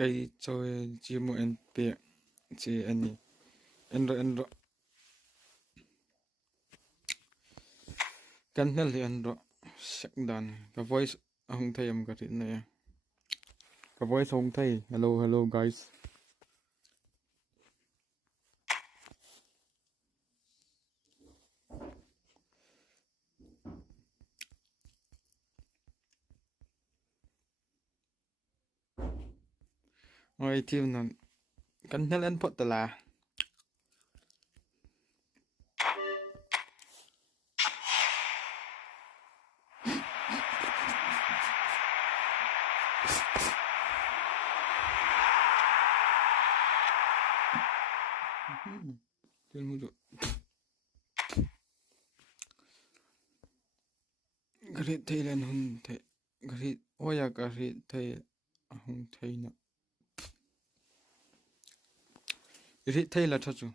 Cái chơi chỉ một anh bè chỉ anh anh kan hel hi anh sắc đàn cái voice không thấy em cái này cái voice không thấy hello hello guys ngồi team nan kan hel anh phật là tên mu được cái thấy lên hun thấy cái oya cái thấy không thấy nữa cái thấy là thật rồi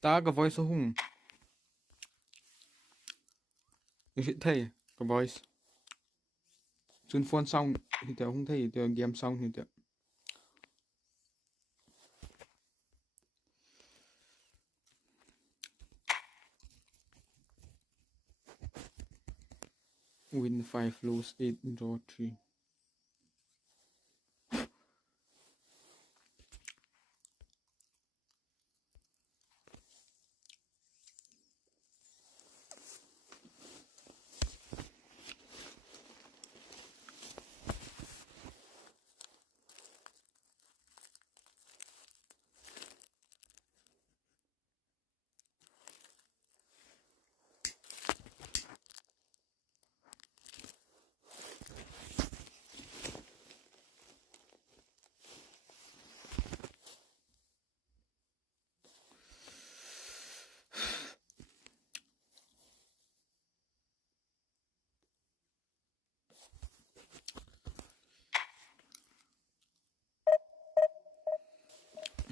ta cái voice hung cái thấy cái voice chuyên phone xong thì tôi không thấy tôi game xong thì tôi win 5 lose 8 draw 3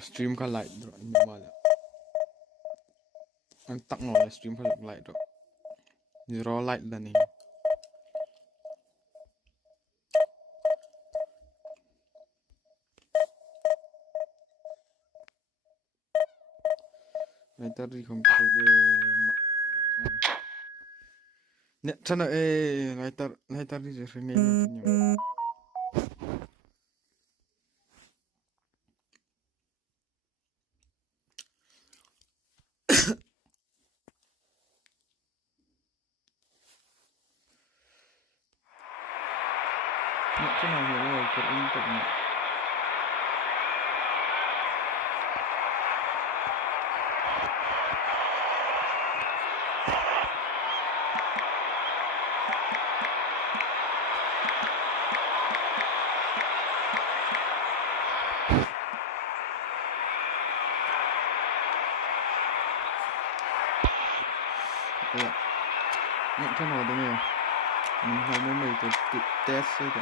stream ka light rồi nhưng mà là Anh tặng nó livestream phải lại rồi. Rồi lại là này. Lại ta đi không có để nè chân ơi lại ta đi rồi nghe nó tin nhầm. Nè chân nào hiểu rồi có in cộng. Nhận cho nó đúng không? Mình phải mới mày tự test thôi kìa.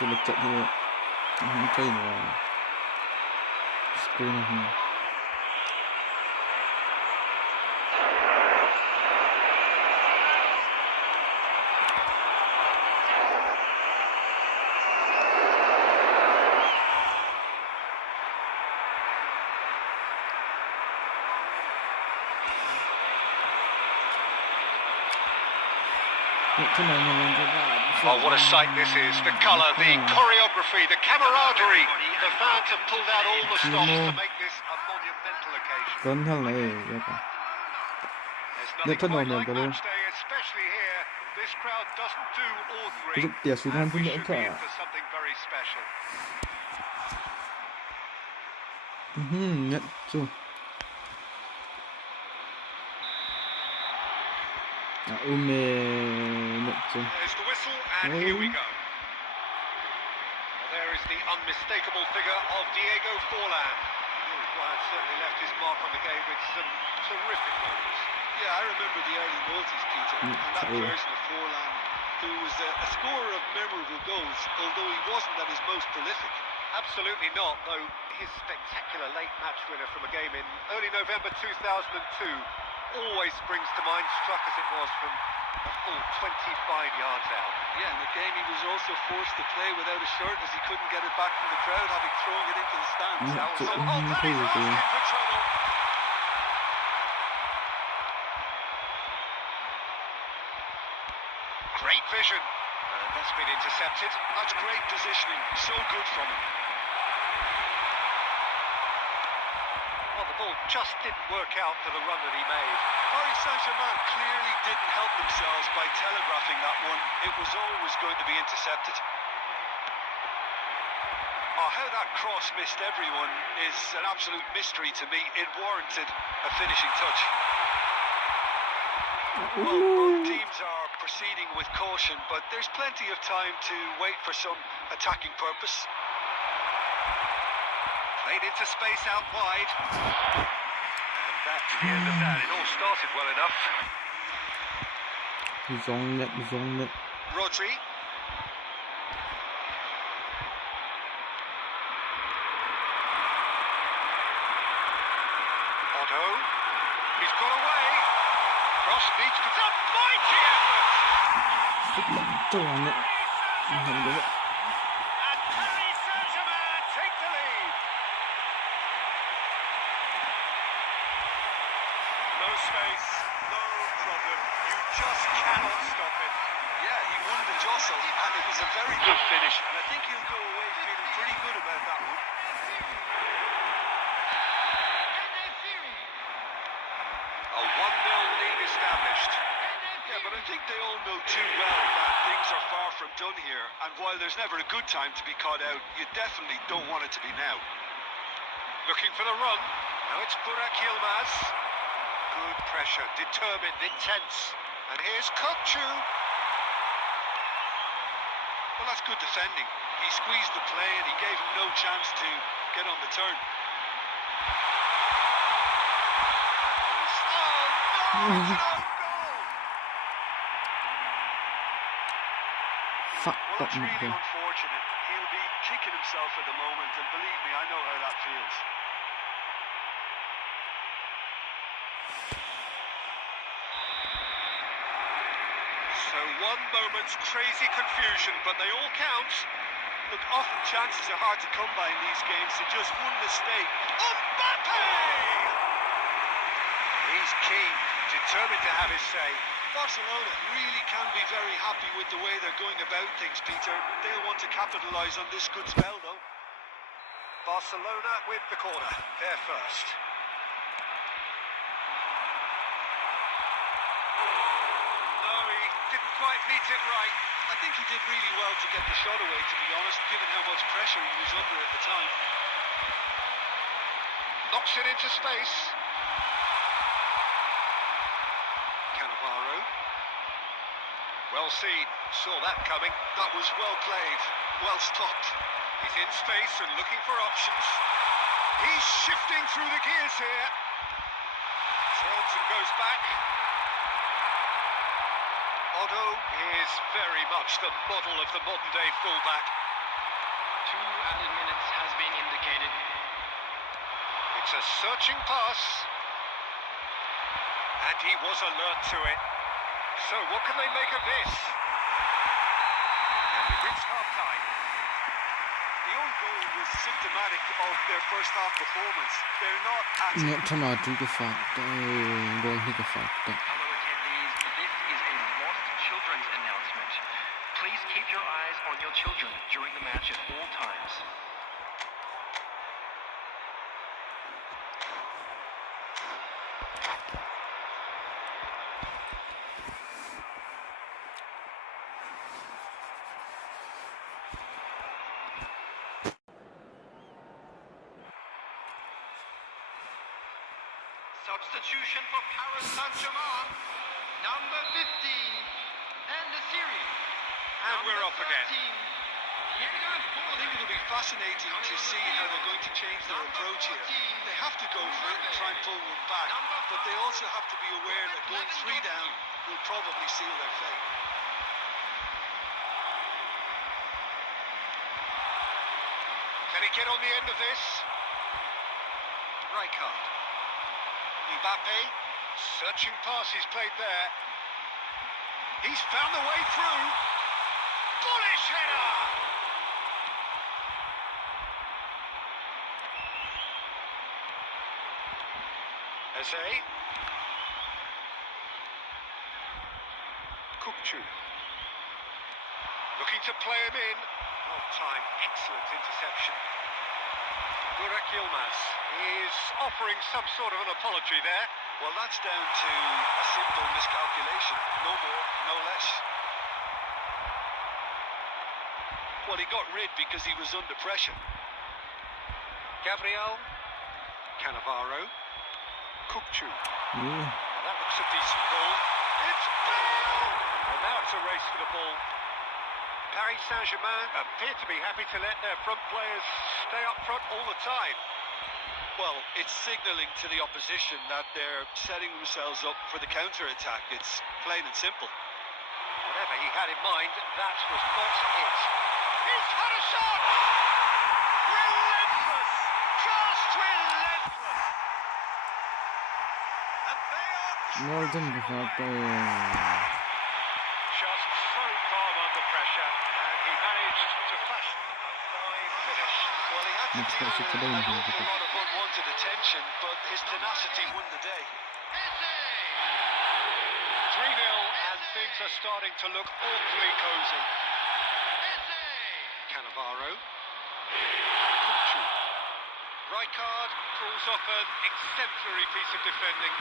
Tôi lật trận thì không chơi nữa. Screen này. Oh, what a sight this is. The colour, the choreography, the camaraderie. The fans have pulled out all the stops to make this a monumental occasion. Cấn hell này. There's nothing quite like match day, especially here. This crowd doesn't do ordinary. And we should be in for something very special. Nhận chưa. Nhận chưa. There's the whistle and here we go. There is the unmistakable figure of Diego Forlan. Uruguay certainly left his mark on the game with some terrific moments. Yeah, I remember the early multis, Peter, and that version of Forlan, who was a scorer of memorable goals, although he wasn't at his most prolific. Absolutely not, though his spectacular late match winner from a game in early November 2002 always springs to mind, struck as it was from a full 25 yards out. Yeah, in the game he was also forced to play without a shirt as he couldn't get it back from the crowd, having thrown it into the stands. That was in for trouble. Great vision. That's been intercepted. That's great positioning. So good from him. Well, the ball just didn't work out for the run that he made. Paris Saint-Germain clearly didn't help themselves by telegraphing that one. It was always going to be intercepted. Oh, how that cross missed everyone is an absolute mystery to me. It warranted a finishing touch. Well, both teams are proceeding with caution, but there's plenty of time to wait for some attacking purpose. Played into space out wide. And that's the end of that. It all started well enough. Zong. Rodri. Otto. He's got away. Cross needs to... It's a mighty effort! And Paris Saint-Germain take the lead. No space, no problem. You just cannot stop it. Yeah, he won the jostle, and it was a very good finish. And I think he'll go away feeling pretty good about that one. think they all know too well that things are far from done here, and while there's never a good time to be caught out, you definitely don't want it to be now. Looking for the run. Now it's Burak Yilmaz. Good pressure, determined, intense. And here's Kokchu. Well, that's good defending. He squeezed the play and he gave him no chance to get on the turn. Oh, no! It's an own goal! Fuck Well, that that's really nigga. unfortunate. He'll be kicking himself at the moment, and believe me, I know how that feels. So one moment's crazy confusion, but they all count. Look, often chances are hard to come by in these games, so just one mistake. Mbappe! He's keen, determined to have his say. Barcelona really can be very happy with the way they're going about things, Peter. They'll want to capitalise on this good spell, though. Barcelona with the corner, they're first. No, he didn't quite meet it right. I think he did really well to get the shot away, to be honest, given how much pressure he was under at the time. Knocks it into space. Cannavaro. Well seen, saw that coming. That was well played, well stopped. He's in space and looking for options. He's shifting through the gears here. Turns and goes back. Otto is very much the model of the modern-day fullback. 2 added minutes has been indicated. It's a searching pass. And he was alert to it. So what can they make of this? And we've reached half-time. The own goal was symptomatic of their first half performance. They're not at Ja, Tomaten gefuckt. Goal nicht gefuckt. Hello attendees, this is a lost children's announcement. Please keep your eyes on your children during the match at all times. Substitution for Paris Saint-Germain, number 15, and the series. And we're off again. I think it'll be fascinating to see how they're going to change their approach here. They have to go for it and try and pull one back, but they also have to be aware that going 3 down will probably seal their fate. Can he get on the end of this? Rijkaard. Mbappe, searching pass he's played there. He's found the way through. Bullish header! Eze. Kokchu. Looking to play him in. Oh, time. Excellent interception. Burak Yilmaz is offering some sort of an apology there. Well, that's down to a simple miscalculation. No more, no less. Well, he got rid because he was under pressure. Gabriel. Cannavaro. Kokchu. Yeah. That looks a decent ball. It's Bale! And now it's a race for the ball. Paris Saint-Germain appear to be happy to let their front players stay up front all the time. Well, it's signalling to the opposition that they're setting themselves up for the counter-attack. It's plain and simple. Whatever he had in mind, that was not it. He's had a shot! Relentless! Just relentless! And they are Golden gefuckt. just so calm under pressure, and he managed to fashion a fine finish. Well, he had to Next deal question with today, an maybe. awful lot of unwanted attention, but his tenacity won the day. 3-0, and things are starting to look awfully cosy. Cannavaro. Kokchu. Rijkaard pulls off an exemplary piece of defending.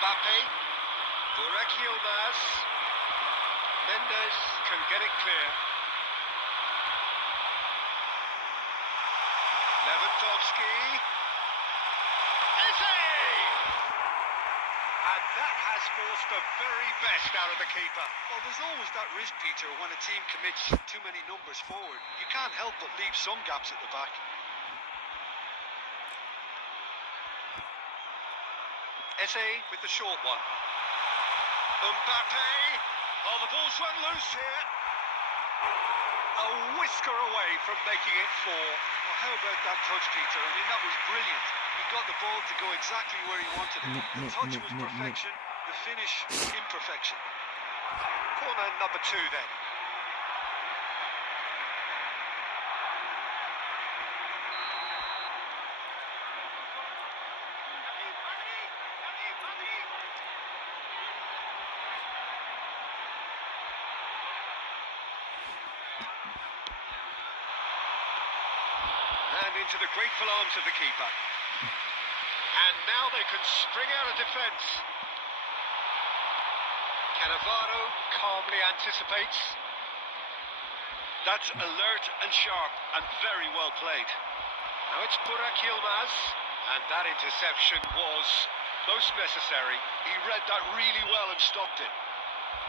Mbappe. Burak Yilmaz. Mendes can get it clear. Lewandowski. Eze! And that has forced the very best out of the keeper. Well, there's always that risk, Peter, when a team commits too many numbers forward. You can't help but leave some gaps at the back. Eze with the short one. Mbappe. Oh, the ball's run loose here. A whisker away from making it 4. Well, how about that touch, Peter? I mean, that was brilliant. He got the ball to go exactly where he wanted it. The touch was perfection, the finish, imperfection. Corner number 2 then. And into the grateful arms of the keeper. And now they can spring out of defence. Cannavaro calmly anticipates. That's alert and sharp and very well played. Now it's Burak Yilmaz, and that interception was most necessary. He read that really well and stopped it.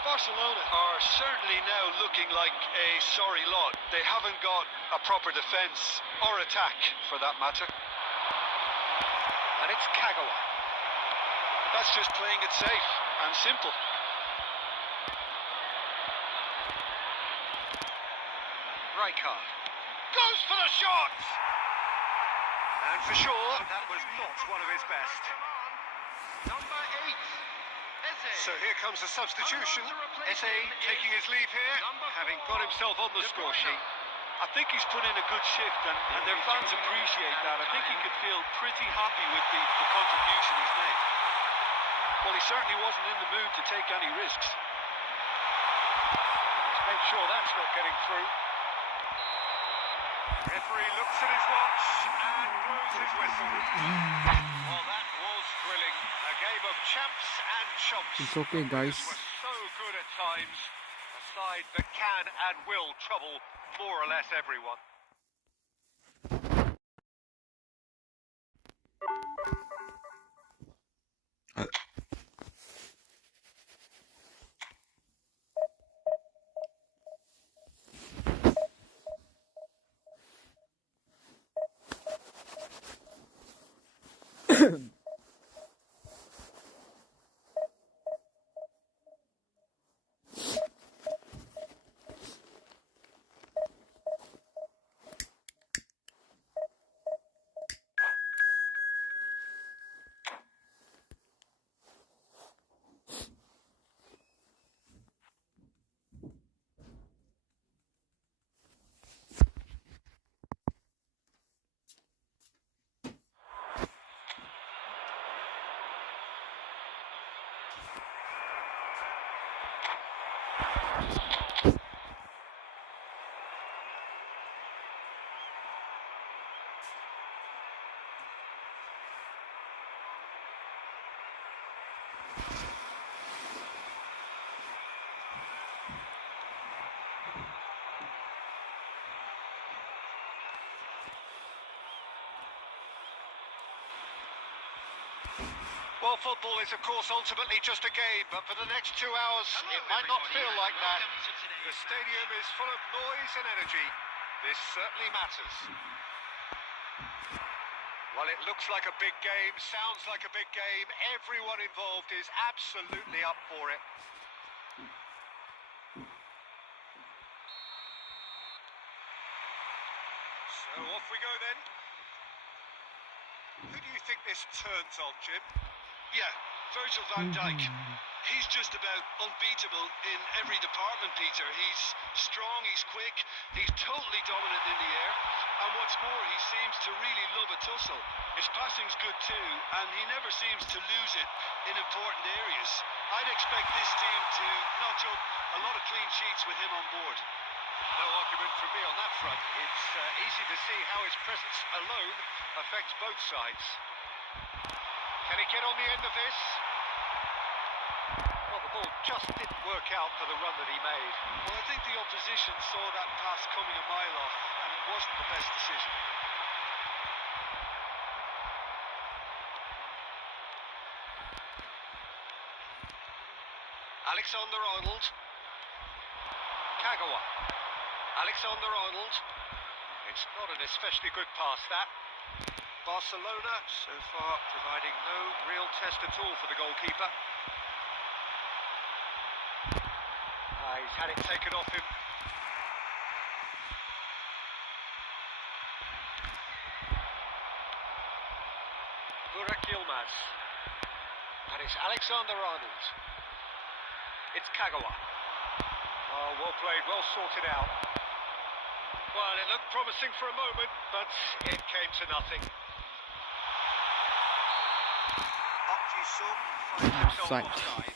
Barcelona are certainly now looking like a sorry lot. They haven't got a proper defence or attack, for that matter. And it's Kagawa. That's just playing it safe and simple. Rijkaard goes for the shot! And for sure, that was not one of his best. Number 8. Eze. So here comes the substitution. Eze taking his leave here, having got himself on the score sheet. I think he's put in a good shift, and their fans appreciate that. I think he could feel pretty happy with the contribution he's made. Well, he certainly wasn't in the mood to take any risks. Let's make sure that's not getting through. Referee looks at his watch and blows his whistle. Well, that was thrilling. A game of champs and chumps. It's okay, guys. Were so good at times. A side that can and will trouble more or less everyone. Well, football is, of course, ultimately just a game, but for the next 2 hours, it might not feel like that. The stadium is full of noise and energy. This certainly matters. Well, it looks like a big game, sounds like a big game. Everyone involved is absolutely up for it. So off we go then. Who do you think this turns on, Jim? Yeah, Virgil van Dijk. He's just about unbeatable in every department, Peter. He's strong, he's quick, he's totally dominant in the air. And what's more, he seems to really love a tussle. His passing's good too, and he never seems to lose it in important areas. I'd expect this team to notch up a lot of clean sheets with him on board. No argument from me on that front. It's easy to see how his presence alone affects both sides. Can he get on the end of this? ball just didn't work out for the run that he made. Well, I think the opposition saw that pass coming a mile off, and it wasn't the best decision. Alexander-Arnold. Kagawa. Alexander-Arnold. It's not an especially good pass, that. Barcelona, so far, providing no real test at all for the goalkeeper. He's had it taken off him. Burak Yilmaz. And it's Alexander-Arnold. It's Kagawa. Oh, well played, well sorted out. Well, it looked promising for a moment, but it came to nothing. Park Ji-sung finds himself Offside. offside.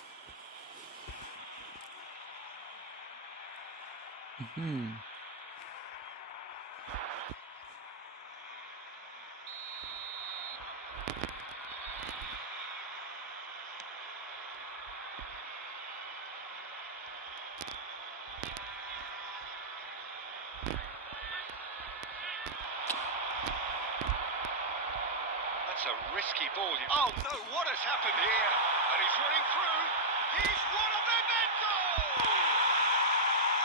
That's a risky ball. Oh no, what has happened here? And he's running through. He's won a memento!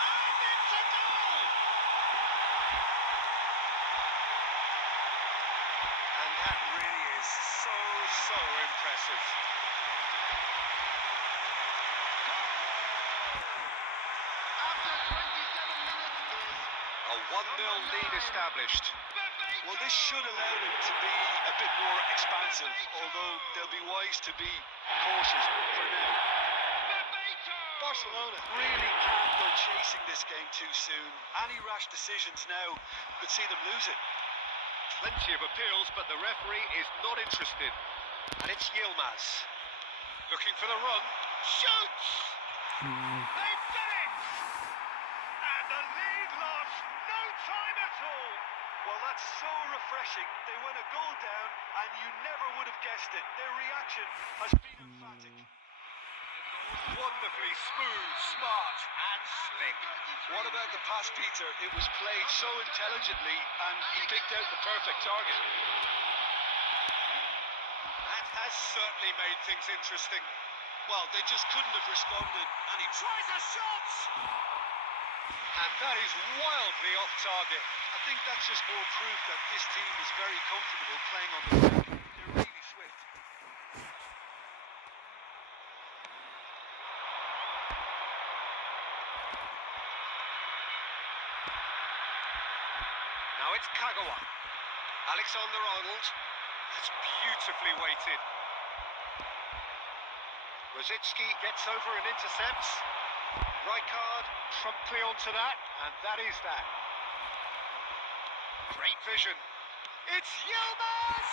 And it's a goal! And that really is so impressive. After 27 minutes is a 1-0 lead established. Well, this should allow them to be a bit more expansive, although they'll be wise to be cautious for now. Barcelona really can't go chasing this game too soon. Any rash decisions now could see them lose it. Plenty of appeals, but the referee is not interested. And it's Yilmaz. Looking for the run. Shoots! They've done it! And the lead lost no time at all. Well, that's so refreshing. They went a goal down, and you never would have guessed it. Their reaction has been emphatic. Wonderfully smooth, smart and slick. What about the pass, Peter? It was played so intelligently, and he picked out the perfect target. That has certainly made things interesting. Well, they just couldn't have responded, and he tries a shot! And that is wildly off target. I think that's just more proof that this team is very comfortable playing on the wing. They're really swift. Now it's Kagawa. Alexander-Arnold. That's beautifully weighted. Rosicki gets over and intercepts. Rijkaard promptly onto that, and that is that. Great vision. It's Yilmaz!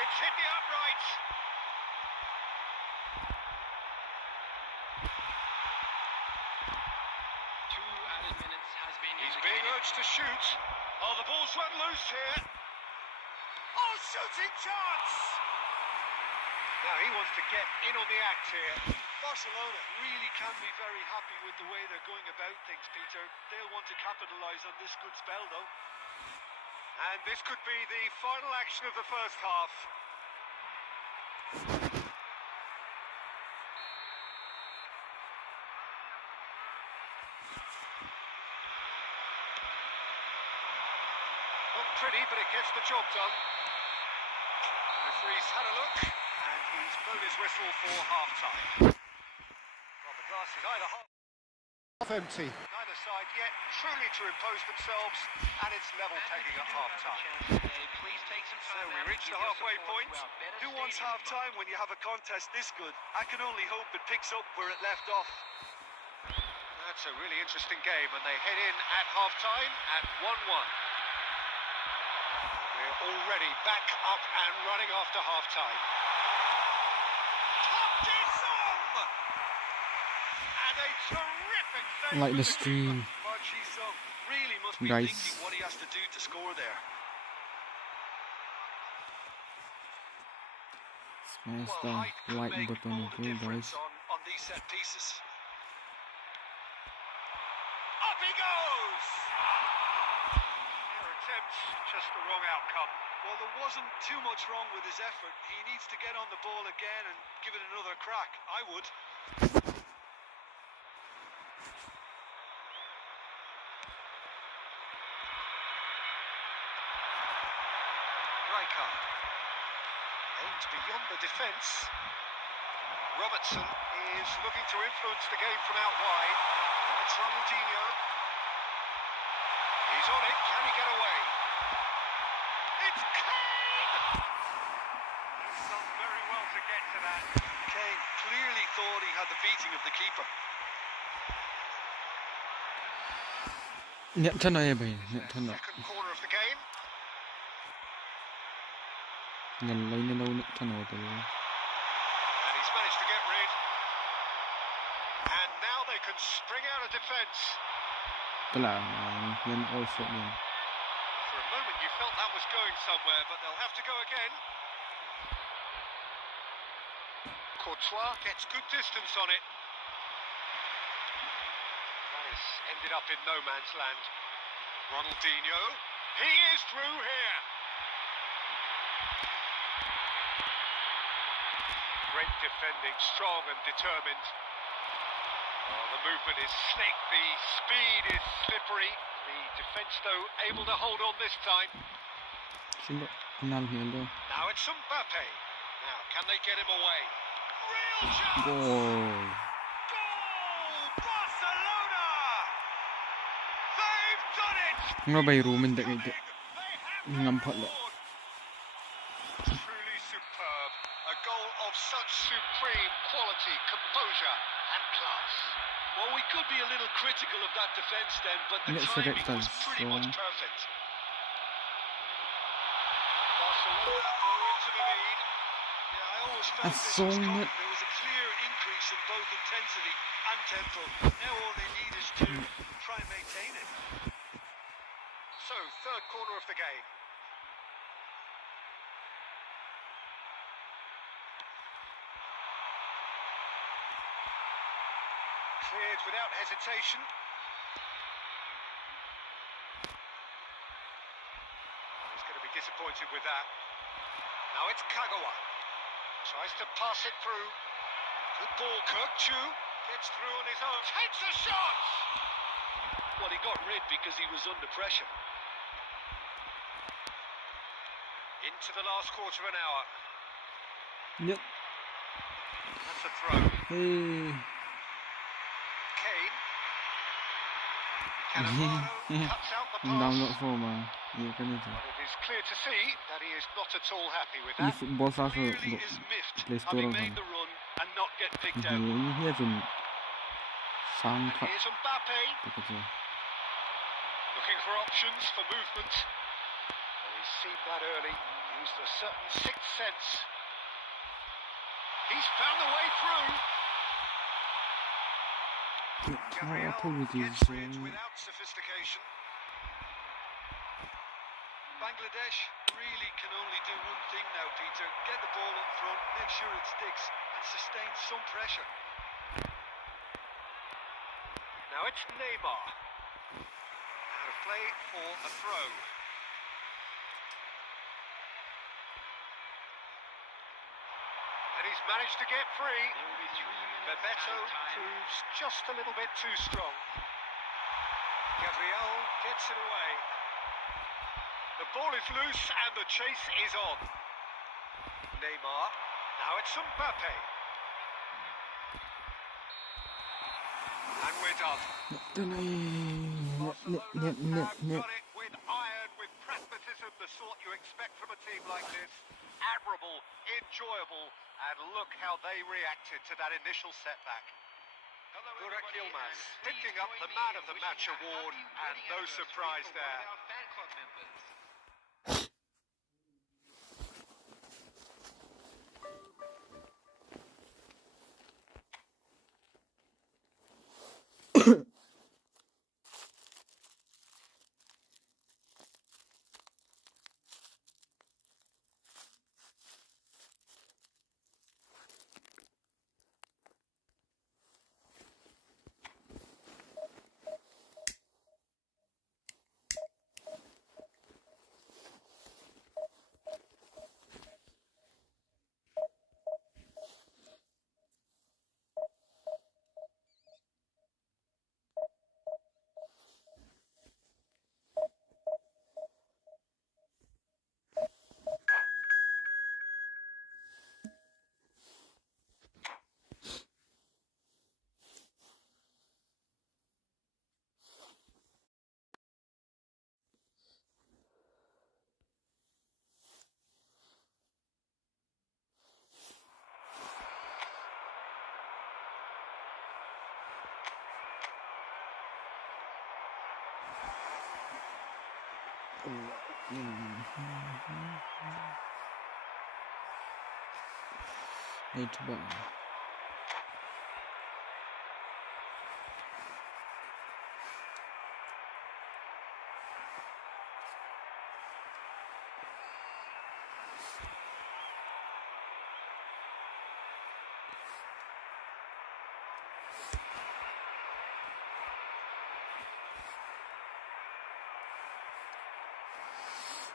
It's hit the upright. Two added minutes has been He's being indicated. urged to shoot. Oh, the ball's run loose here. Oh, shooting chance! Now he wants to get in on the act here. Barcelona really can be very happy with the way they're going about things, Peter. They'll want to capitalise on this good spell, though. And this could be the final action of the first half. Not pretty, but it gets the job done. Referee's had a look, and he's blown his whistle for half-time. Well, the glass is either half empty. neither side yet truly to impose themselves, and it's level pegging at half-time. So we reached the halfway point. Who wants half-time when you have a contest this good? I can only hope it picks up where it left off. That's a really interesting game, and they head in at half-time at 1-1. We're already back up and running after half-time. Park Ji-sung! And a terrific save Like from the stream. Park Ji-sung really must be Guys. thinking what he has to do to score there. Smash Well, the height could like make button all the okay, difference guys. on these these set pieces. Up he goes! Their attempts, just the wrong outcome. Well, there wasn't too much wrong with his effort. He needs to get on the ball again and give it another crack. I would. Rijkaard aims beyond the defence. Robertson is looking to influence the game from out wide. Now it's Ronaldinho. He's on it. Can he get away? It's Kane! He's done very well to get to that. Kane clearly thought he had the beating of the keeper. Nhận chân này bảy, nhận chân này. Second corner of the game. Nhận lấy nên đâu nhận chân này từ. And he's managed to get rid. And now they can spring out of defence. Tức là nhân ôi sợ mình. For a moment you felt that was going somewhere, but they'll have to go again. Courtois gets good distance on it. That has ended up in no man's land. Ronaldinho, he is through here. Great defending, strong and determined. Oh, the movement is slick, the speed is slippery. The defence, though, able to hold on this time. Now it's Mbappe. Now, can they get him away? Real chance! Goal. Goal! Barcelona! They've done it! Nó bay rú mình They đợi have ngắm phận lại. scored. Truly superb. A goal of such supreme quality, composure and class. Well, we could be a little critical of that defence then, but the Let's timing forget was that, pretty so- much perfect. Barcelona go into the lead. Yeah, I always felt That's this so was coming. much- There was a clear increase in both intensity and tempo. Now all they need is to try and maintain it. So, third corner of the game. Cleared without hesitation. He's going to be disappointed with that. Now it's Kagawa. Tries to pass it through. Good ball, Kirkchu. Gets through on his own. Takes a shot! Well, he got rid because he was under pressure. Into the last quarter of an hour. Nhận. That's a throw. Hey. Kane. Cannavaro cuts out the Đang pass. lộn phô mà. Nhiều cái như thế. But it is clear to see that he is not at all happy with that. Efootball sao rồi Clearly is miffed, Play Store having không? made the run and not get picked out. Nhiều như thế sang And khắc here's Mbappe, cái gì. looking for options for movement. Well, he's seen that early, used a certain sixth sense. He's found the way through. Gabriel gets rid without sophistication. Bangladesh really can only do one thing now, Peter. Get the ball up front, make sure it sticks, and sustain some pressure. Now it's Neymar. Out of play for a throw. And he's managed to get free. Bebeto proves just a little bit too strong. Gabriel gets it away. The ball is loose and the chase is on. Neymar. Now it's Mbappe. And we're done. Cái này Barcelona have got it with iron, with pragmatism, the sort you expect from a team like this. Admirable, enjoyable, and look how they reacted to that initial setback. Burak Yilmaz picking up the Man of the Match award, and no surprise there. Need to buy.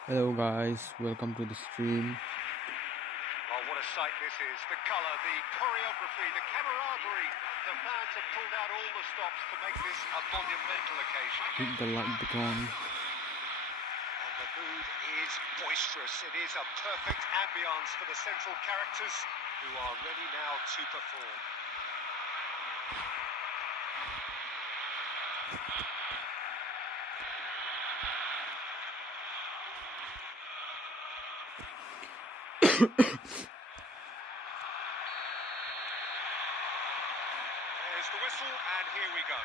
Hello guys, welcome to the stream. Oh, what a sight this is. The colour, the choreography, the camaraderie. The fans have pulled out all the stops to make this a monumental occasion. Hit the like button. And the mood is boisterous. It is a perfect ambience for the central characters who are ready now to perform. There's the whistle, and here we go.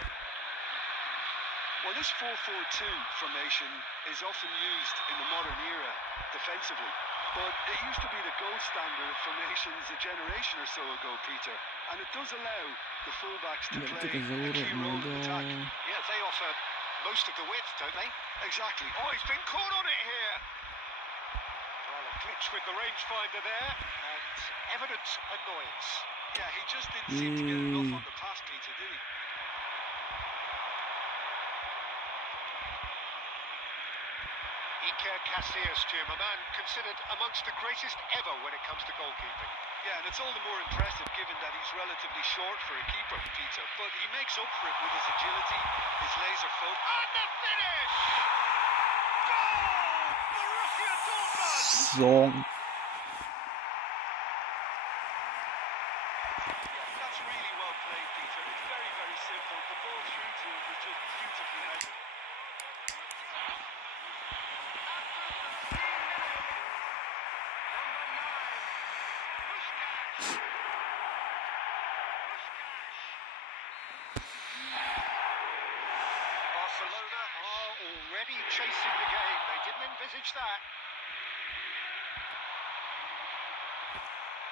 Well, this 4-4-2 formation is often used in the modern era defensively, but it used to be the gold standard of formations a generation or so ago, Peter, and it does allow the fullbacks to play a key role in attack. Yeah, they offer most of the width, don't they? Exactly. Oh, he's been caught on it here. Well, a glitch with the rangefinder there, and evident annoyance. Yeah, he just didn't seem to get enough on the pass, Peter, did he? Iker Casillas, Jim, a man considered amongst the greatest ever when it comes to goalkeeping. Yeah, and it's all the more impressive given that he's relatively short for a keeper, Peter. But he makes up for it with his agility, his laser focus. And the finish! Goal! Borussia Dortmund! Song. Yeah, that's really well played, Peter. It's very, very simple. The ball through to him was just beautifully measured. Barcelona are already chasing the game. They didn't envisage that.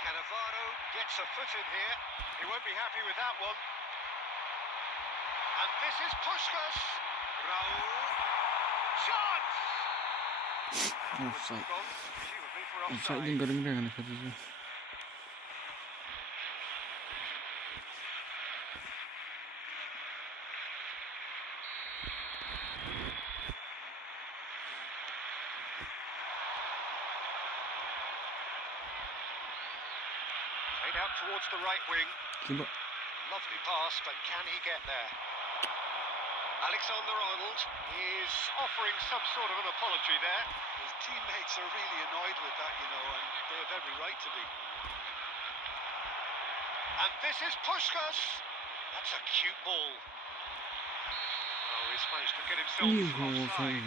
Cannavaro gets a foot in here. He won't be happy with that one. And this is Puskás. Raúl. Chance! Offside. Gone, presumably for Offside offside. din garing na kan kasi. Played out towards the right wing. Kiba. Lovely pass, but can he get there? Alexander-Arnold is offering some sort of an apology there. His teammates are really annoyed with that, you know, and they have every right to be. And this is Puskás. That's a cute ball. Oh, he's managed to get himself offside.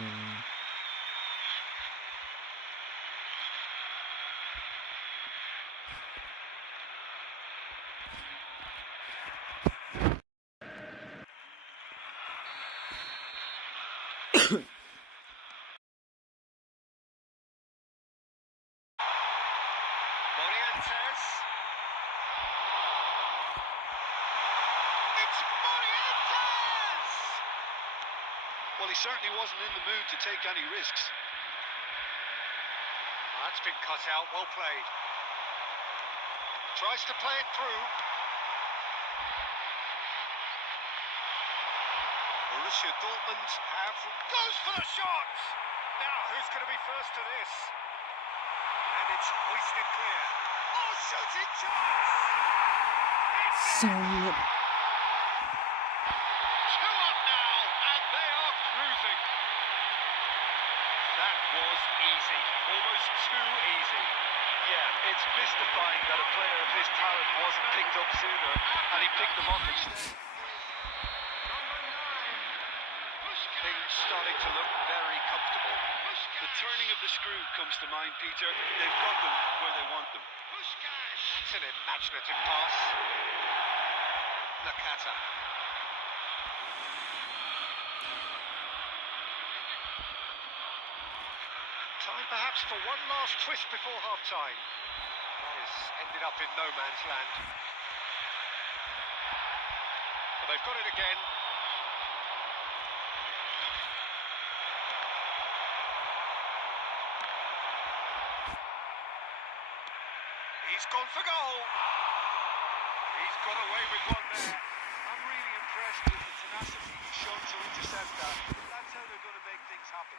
Morientes. It's Morientes! Well, he certainly wasn't in the mood to take any risks. Oh, that's been cut out, well played. Tries to play it through. Borussia Dortmund goes for the shot! Now, who's going to be first to this? And it's hoisted clear. Oh, shooting chance! It's in! 2 up now, and they are cruising. That was easy, almost too easy. Yeah, it's mystifying that a player of his talent wasn't picked up sooner, and he picked them up instead. Things starting to look very comfortable. The turning of the screw comes to mind, Peter. They've got them where they want them. That's an imaginative pass. Nakata. perhaps for one last twist before half-time. That has ended up in no man's land. But they've got it again. He's gone for goal. He's got away with one there. I'm really impressed with the tenacity he's shown to intercept that. That's how they're going to make things happen.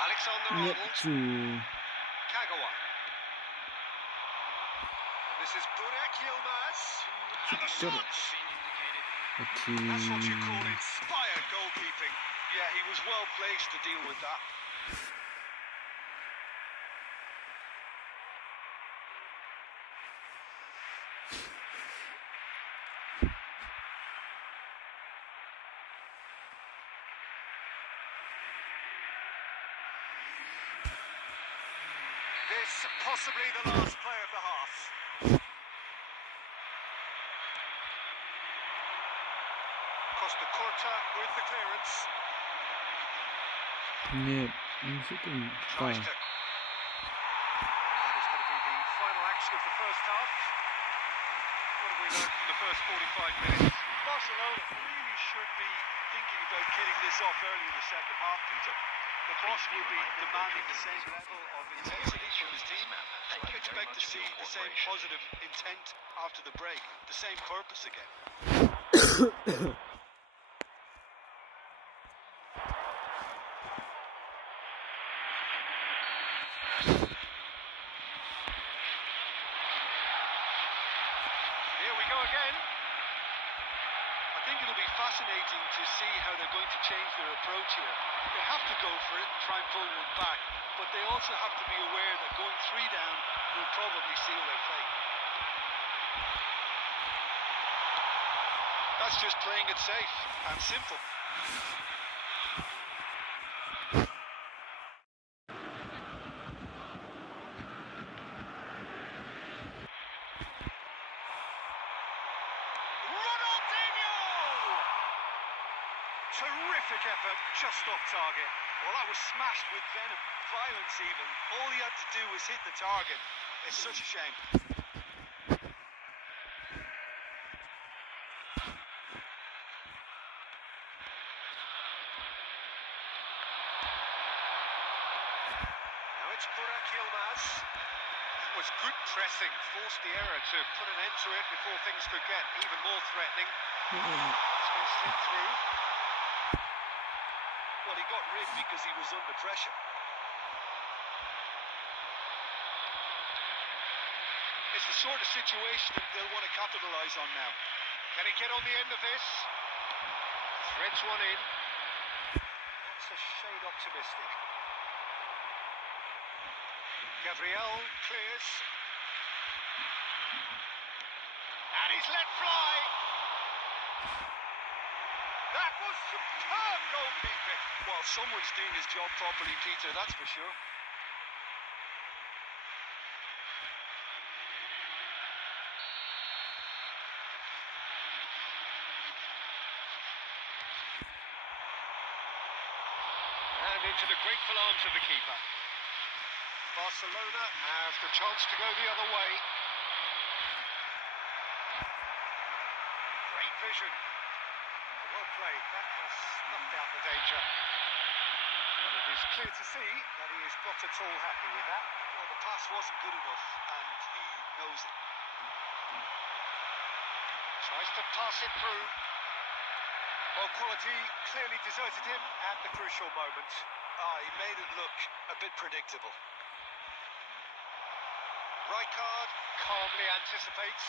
Alexander-Arnold. Neptu. Kagawa. This is Burak Yilmaz. And the shot. That's what you call inspired goalkeeping. Yeah, he was well placed to deal with that. This possibly the last play of the half. Costa Curta with the clearance. Нет, не с этим. Tries to. That is going to be the final action of the first half. What have we learned from the first 45 minutes? Barcelona really should be thinking about getting this off early in the second half, Peter. The boss will be demanding the same level of intensity from his team. You expect to see the same positive intent after the break, the same purpose again. Here we go again. I think it'll be fascinating to see how they're going to change their approach here. They have to go for it and try and pull one back, but they also have to be aware that going 3 down will probably seal their fate. That's just playing it safe and simple. Terrific effort, just off target. Well, that was smashed with venom, violence even. All he had to do was hit the target. It's such a shame. Now it's Burak Yilmaz. That was good pressing, forced the error to put an end to it before things could get even more threatening. It's been slipped through. Well, he got rid because he was under pressure. It's the sort of situation that they'll want to capitalise on now. Can he get on the end of this? Threads one in. That's a shade optimistic. Gabriel clears. And he's let fly. That was superb goalkeeping. Well, someone's doing his job properly, Peter, that's for sure. And into the grateful arms of the keeper. Barcelona have the chance to go the other way. Great vision. Well played. That has snuffed out the danger. And it is clear to see that he is not at all happy with that. Well, the pass wasn't good enough, and he knows it. Tries to pass it through. Well, quality clearly deserted him at the crucial moment. He made it look a bit predictable. Rijkaard calmly anticipates.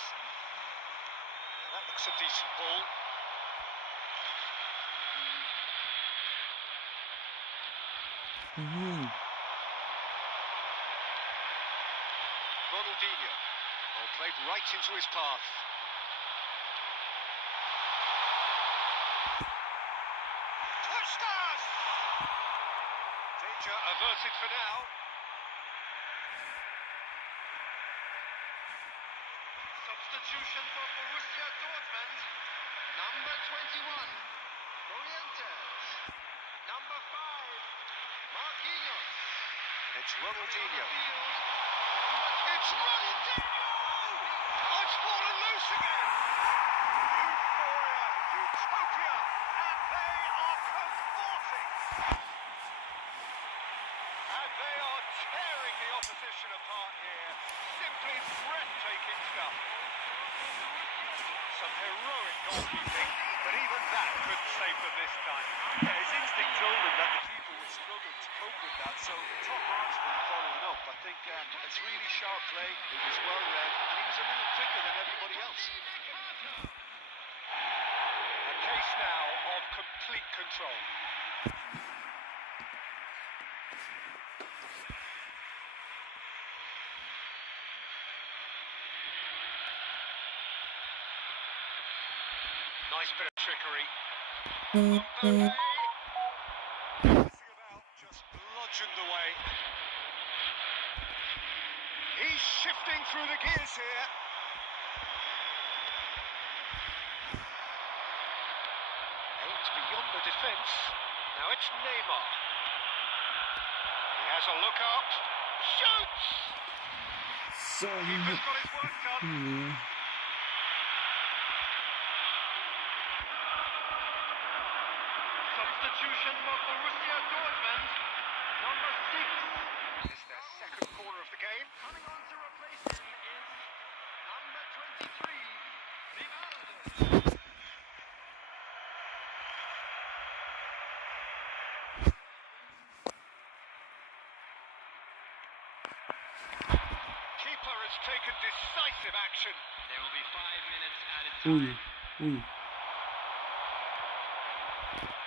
That looks a decent ball. Ronaldinho. Well, played right into his path. Danger averted for now. Substitution for Borussia Dortmund. Number 21, Morientes. Number 5, Marquinhos. It's Ronaldinho. It's Ronaldinho! Oh, it's fallen loose again. Euphoria, utopia, and they are convorting. And they are tearing the opposition apart here. Simply breathtaking stuff. Some heroic goalkeeping, but even that couldn't save them this time. Yeah, his instinct told him that the keeper would struggle to cope with that, so top marksman following up. I think it's really sharp play, it was well read, and he was a little quicker than everybody else. A case now of complete control. Nice bit of trickery. Mbappe. Messing about, just bludgeoned away. He's shifting through the gears here. Aims beyond the defence. Now it's Neymar. He has a look up. Shoots! Keeper's got his work done. Substitution for Borussia Dortmund. Number 6. It's their second corner of the game. Coming on to replace him is number 23, Rivaldo. Keeper has taken decisive action. There will be 5 minutes added time.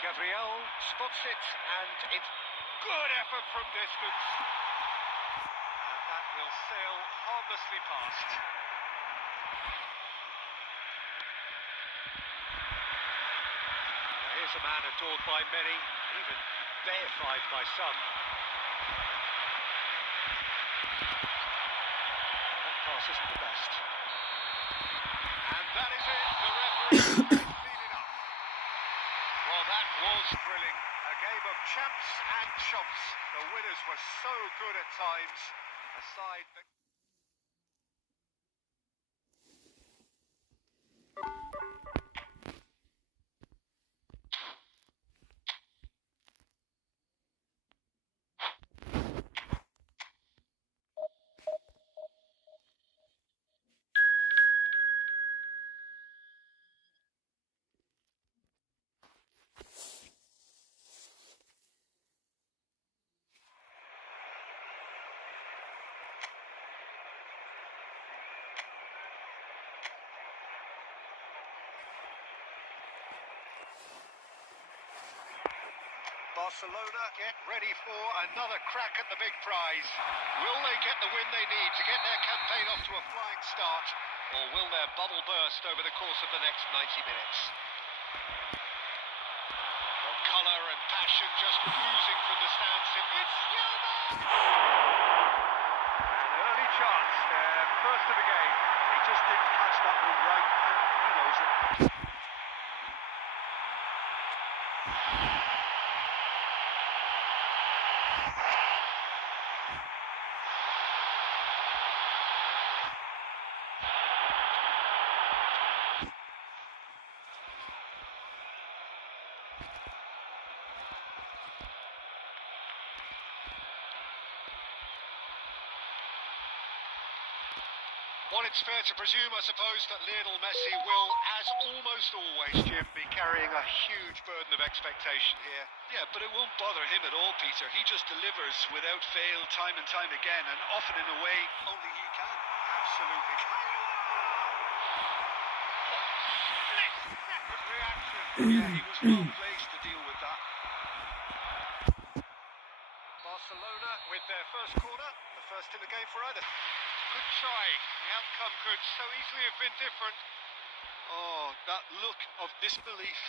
Gabriel spots it, and it's good effort from distance. And that will sail harmlessly past. Now here's a man adored by many, even deified by some. That pass isn't the best. And that is it. The referee has seen enough. Well, that was thrilling. A game of champs and chumps. The winners were so good at times. A side that... Barcelona get ready for another crack at the big prize. Will they get the win they need to get their campaign off to a flying start, or will their bubble burst over the course of the next 90 minutes? Well, colour and passion just oozing from the stands. It's Yilmaz! An early chance, first of the game. He just didn't catch that one right, and he knows it. Well, it's fair to presume, I suppose, that Lionel Messi will, as almost always, Jim, be carrying a huge burden of expectation here. Yeah, but it won't bother him at all, Peter. He just delivers without fail time and time again, and often in a way only he can. Absolutely. Split-second reaction. Yeah, he was well placed to deal with that. Barcelona with their first corner, the first in the game for either. Good try. The outcome could so easily have been different. Oh, that look of disbelief.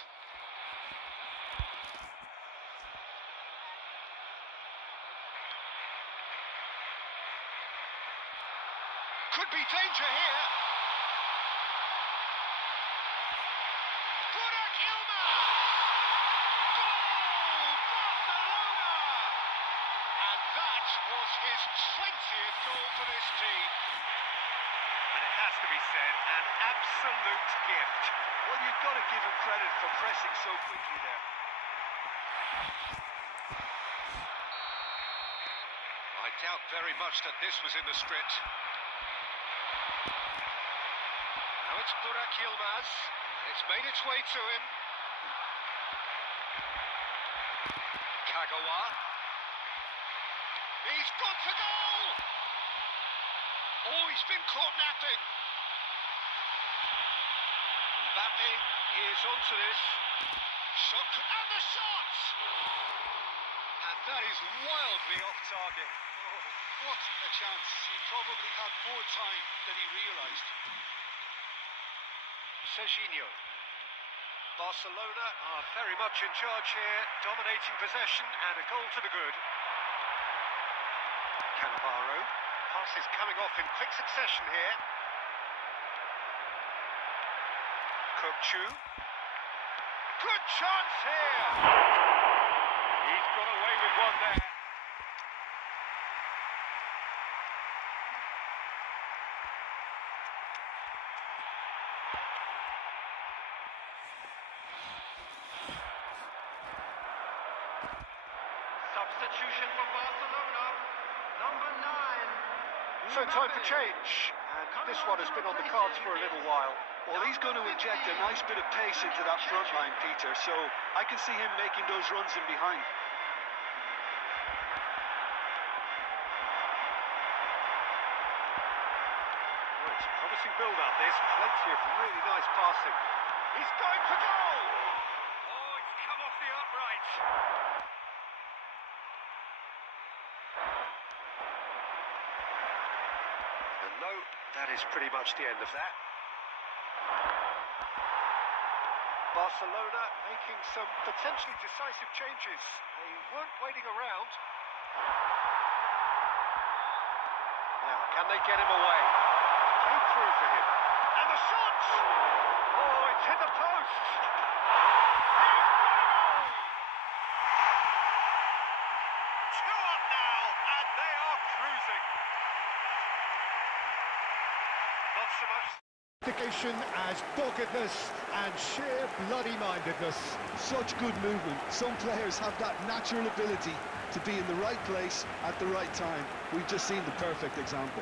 Could be danger here. Burak Yilmaz! Goal! Barcelona! And that was his 20th goal for this team. And it has to be said, an absolute gift. Well, you've got to give him credit for pressing so quickly there. I doubt very much that this was in the script. Now it's Burak Yilmaz. It's made its way to him. Kagawa. He's gone for goal! Oh, he's been caught napping. Mbappe is onto this. Shot, and the shot! And that is wildly off target. Oh, what a chance. He probably had more time than he realised. Serginho. Barcelona are very much in charge here, dominating possession and a goal to the good. Cannavaro. Passes coming off in quick succession here. Kupchu. Good chance here! He's got away with one there. Substitution for Barcelona, number 9. So time for change, and this one has been on the cards for a little while. Well, he's going to inject a nice bit of pace into that front line, Peter, so I can see him making those runs in behind. Well, it's a promising build-up, this. Plenty of really nice passing. He's going for goal! Oh, it's come off the upright. And no, that is pretty much the end of that. Barcelona making some potentially decisive changes. They weren't waiting around. Now, can they get him away? Came through for him. And the shot! Oh, it's hit the post! He's got a goal! 2 up now, and they are cruising. Not so much as doggedness and sheer bloody-mindedness. Such good movement. Some players have that natural ability to be in the right place at the right time. We've just seen the perfect example.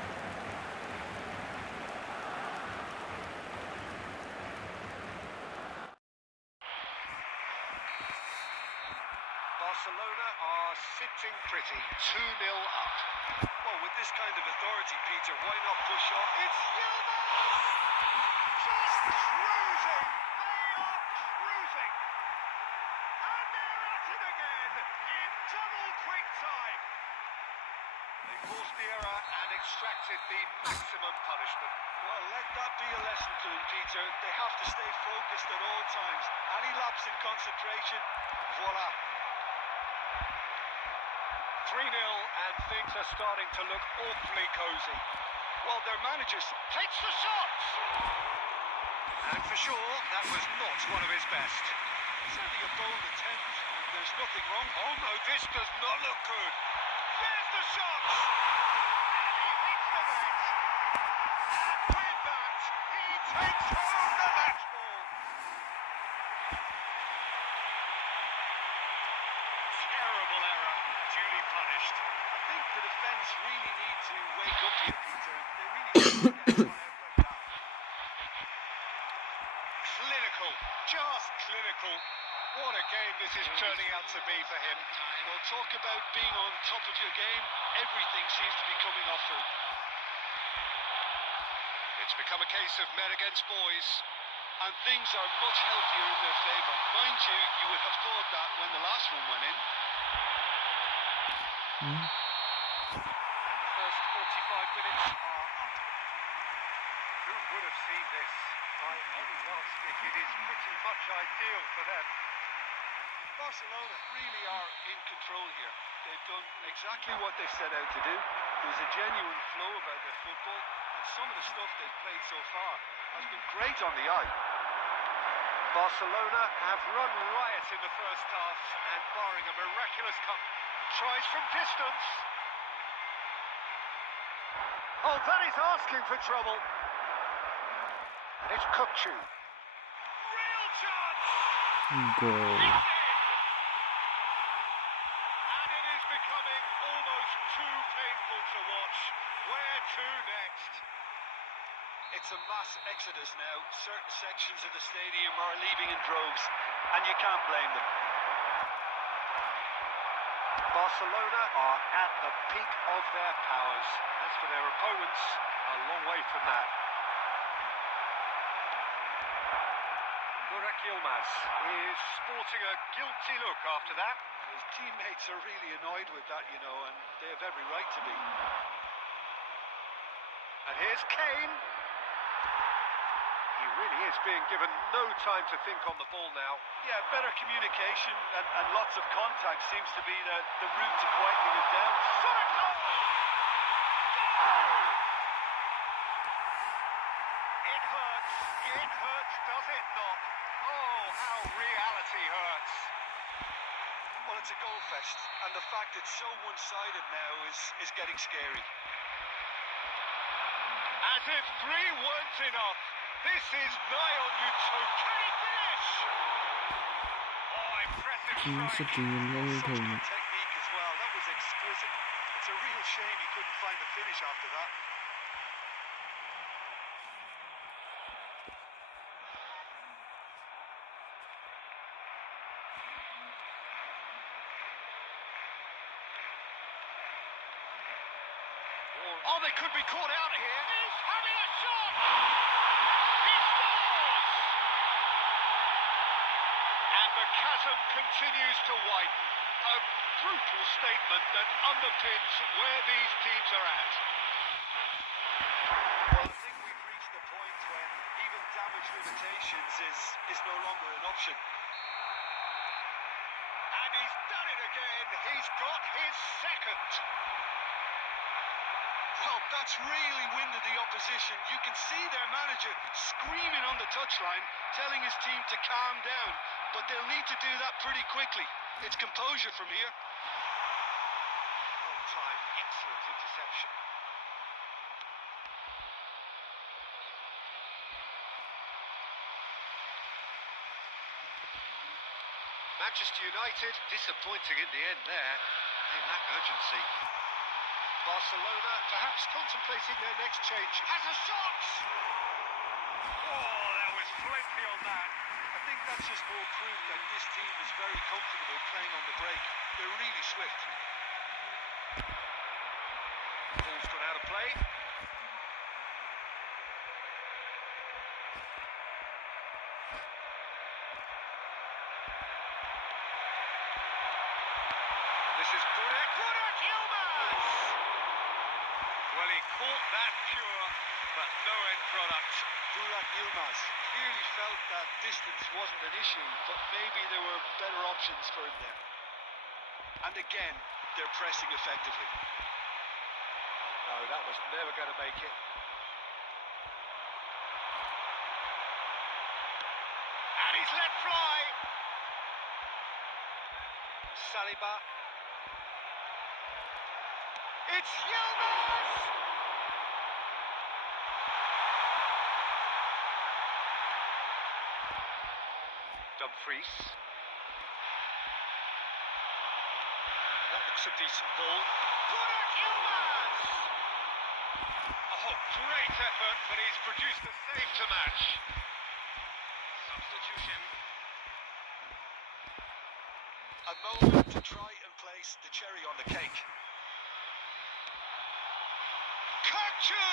Barcelona are sitting pretty, 2-0 up. Well, with this kind of authority, Peter, why not push on? It's Yilmaz! Just cruising! They are cruising! And they're at it again in double quick time! They forced the error and extracted the maximum punishment. Well, let that be a lesson to them, Peter. They have to stay focused at all times. Any lapse in concentration, voila. 3-0 and things are starting to look awfully cosy. Well, their managers Takes the shot! And for sure, that was not one of his best. certainly a bold attempt, and there's nothing wrong. Oh no, this does not look good. There's the shot! And he hits the net. And with that, he takes home the match ball. Terrible error, duly punished. I think the defence really need to wake up here, Peter. They really need to get one out like that. Clinical, just clinical. What a game this is turning out to be for him. Well, talk about being on top of your game. Everything seems to be coming off for him. It's become a case of men against boys. And things are much healthier in their favour. Mind you, you would have thought that when the last one went in. The first 45 minutes are up. Who would have seen this? By any yardstick, it is pretty much ideal for them. Barcelona really are in control here. They've done exactly what they set out to do. There's a genuine flow about their football, and some of the stuff they've played so far has been great on the eye. Barcelona have run riot in the first half, and barring a miraculous tries from distance. Oh, that is asking for trouble. It's Kukçu. Real chance! Goal. And it is becoming almost too painful to watch. Where to next? It's a mass exodus now. Certain sections of the stadium are leaving in droves, and you can't blame them. Barcelona are at the peak of their powers. As for their opponents, a long way from that. Burak Yilmaz is sporting a guilty look after that. His teammates are really annoyed with that, you know, and they have every right to be. And here's Kane. He really is being given no time to think on the ball now. Yeah, better communication and lots of contact seems to be the route to quieting him down. Shot a goal! Goal! It hurts, does it not? Oh, how reality hurts. Well, it's a goal fest, and the fact it's so one-sided now is getting scary. As if 3 weren't enough, this is nigh on utopia. Can he finish? Oh, impressive strike. Such good technique as well. That was exquisite. It's a real shame he couldn't find the finish after that. Oh, they could be caught out here. He's having a shot! He scores! And the chasm continues to widen. A brutal statement that underpins where these teams are at. Well, I think we've reached the point when even damage limitations is no longer an option. And he's done it again. He's got his second. Well, that's really winded the opposition. You can see their manager screaming on the touchline, telling his team to calm down. But they'll need to do that pretty quickly. It's composure from here. On time, excellent interception. Manchester United disappointing in the end there. They lack urgency. Barcelona perhaps contemplating their next change. Has a shot! Oh, there was plenty on that. I think that's just more proof that this team is very comfortable playing on the break. They're really swift. Ball's gone out of play. And this is Burak Yilmaz! Well, he caught that pure, but no end product. Burak Yilmaz clearly felt that distance wasn't an issue, but maybe there were better options for him there. And again, they're pressing effectively. No, that was never going to make it. And he's let fly. Saliba. It's Yilmaz! Dumfries. That looks a decent ball. Burak Yilmaz! Oh, great effort, but he's produced a save to match. Substitution. A moment to try and place the cherry on the cake. Kukçu!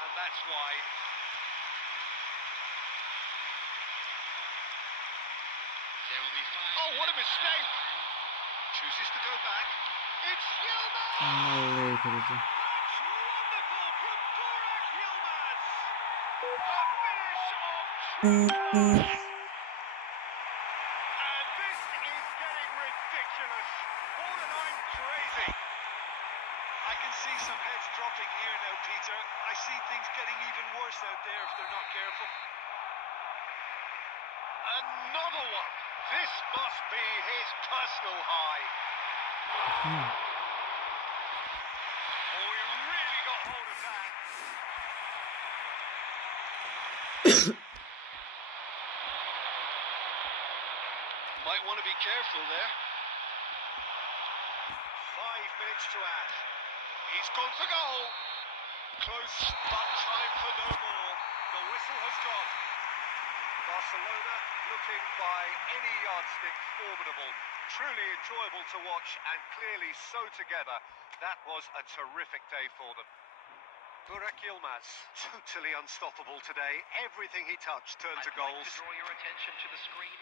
And that's why. There will be 5. Oh, what a mistake! Chooses to go back. It's Yilmaz! Vallahi kırıcı. That's wonderful from Burak Yilmaz! A finish of true class! And this is getting ridiculous. More than I'm crazy. I can see some heads dropping here now Peter. I see things getting even worse out there if they're not careful. Another one. This must be his personal high. Oh, he really got hold of that. Might want to be careful there. 5 minutes to add. He's gone for goal. Close, but time for no more. The whistle has gone. Barcelona looking by any yardstick formidable. Truly enjoyable to watch and clearly so together. That was a terrific day for them. Burak Yilmaz, totally unstoppable today. Everything he touched turned to I'd goals. like to draw your attention to the screen.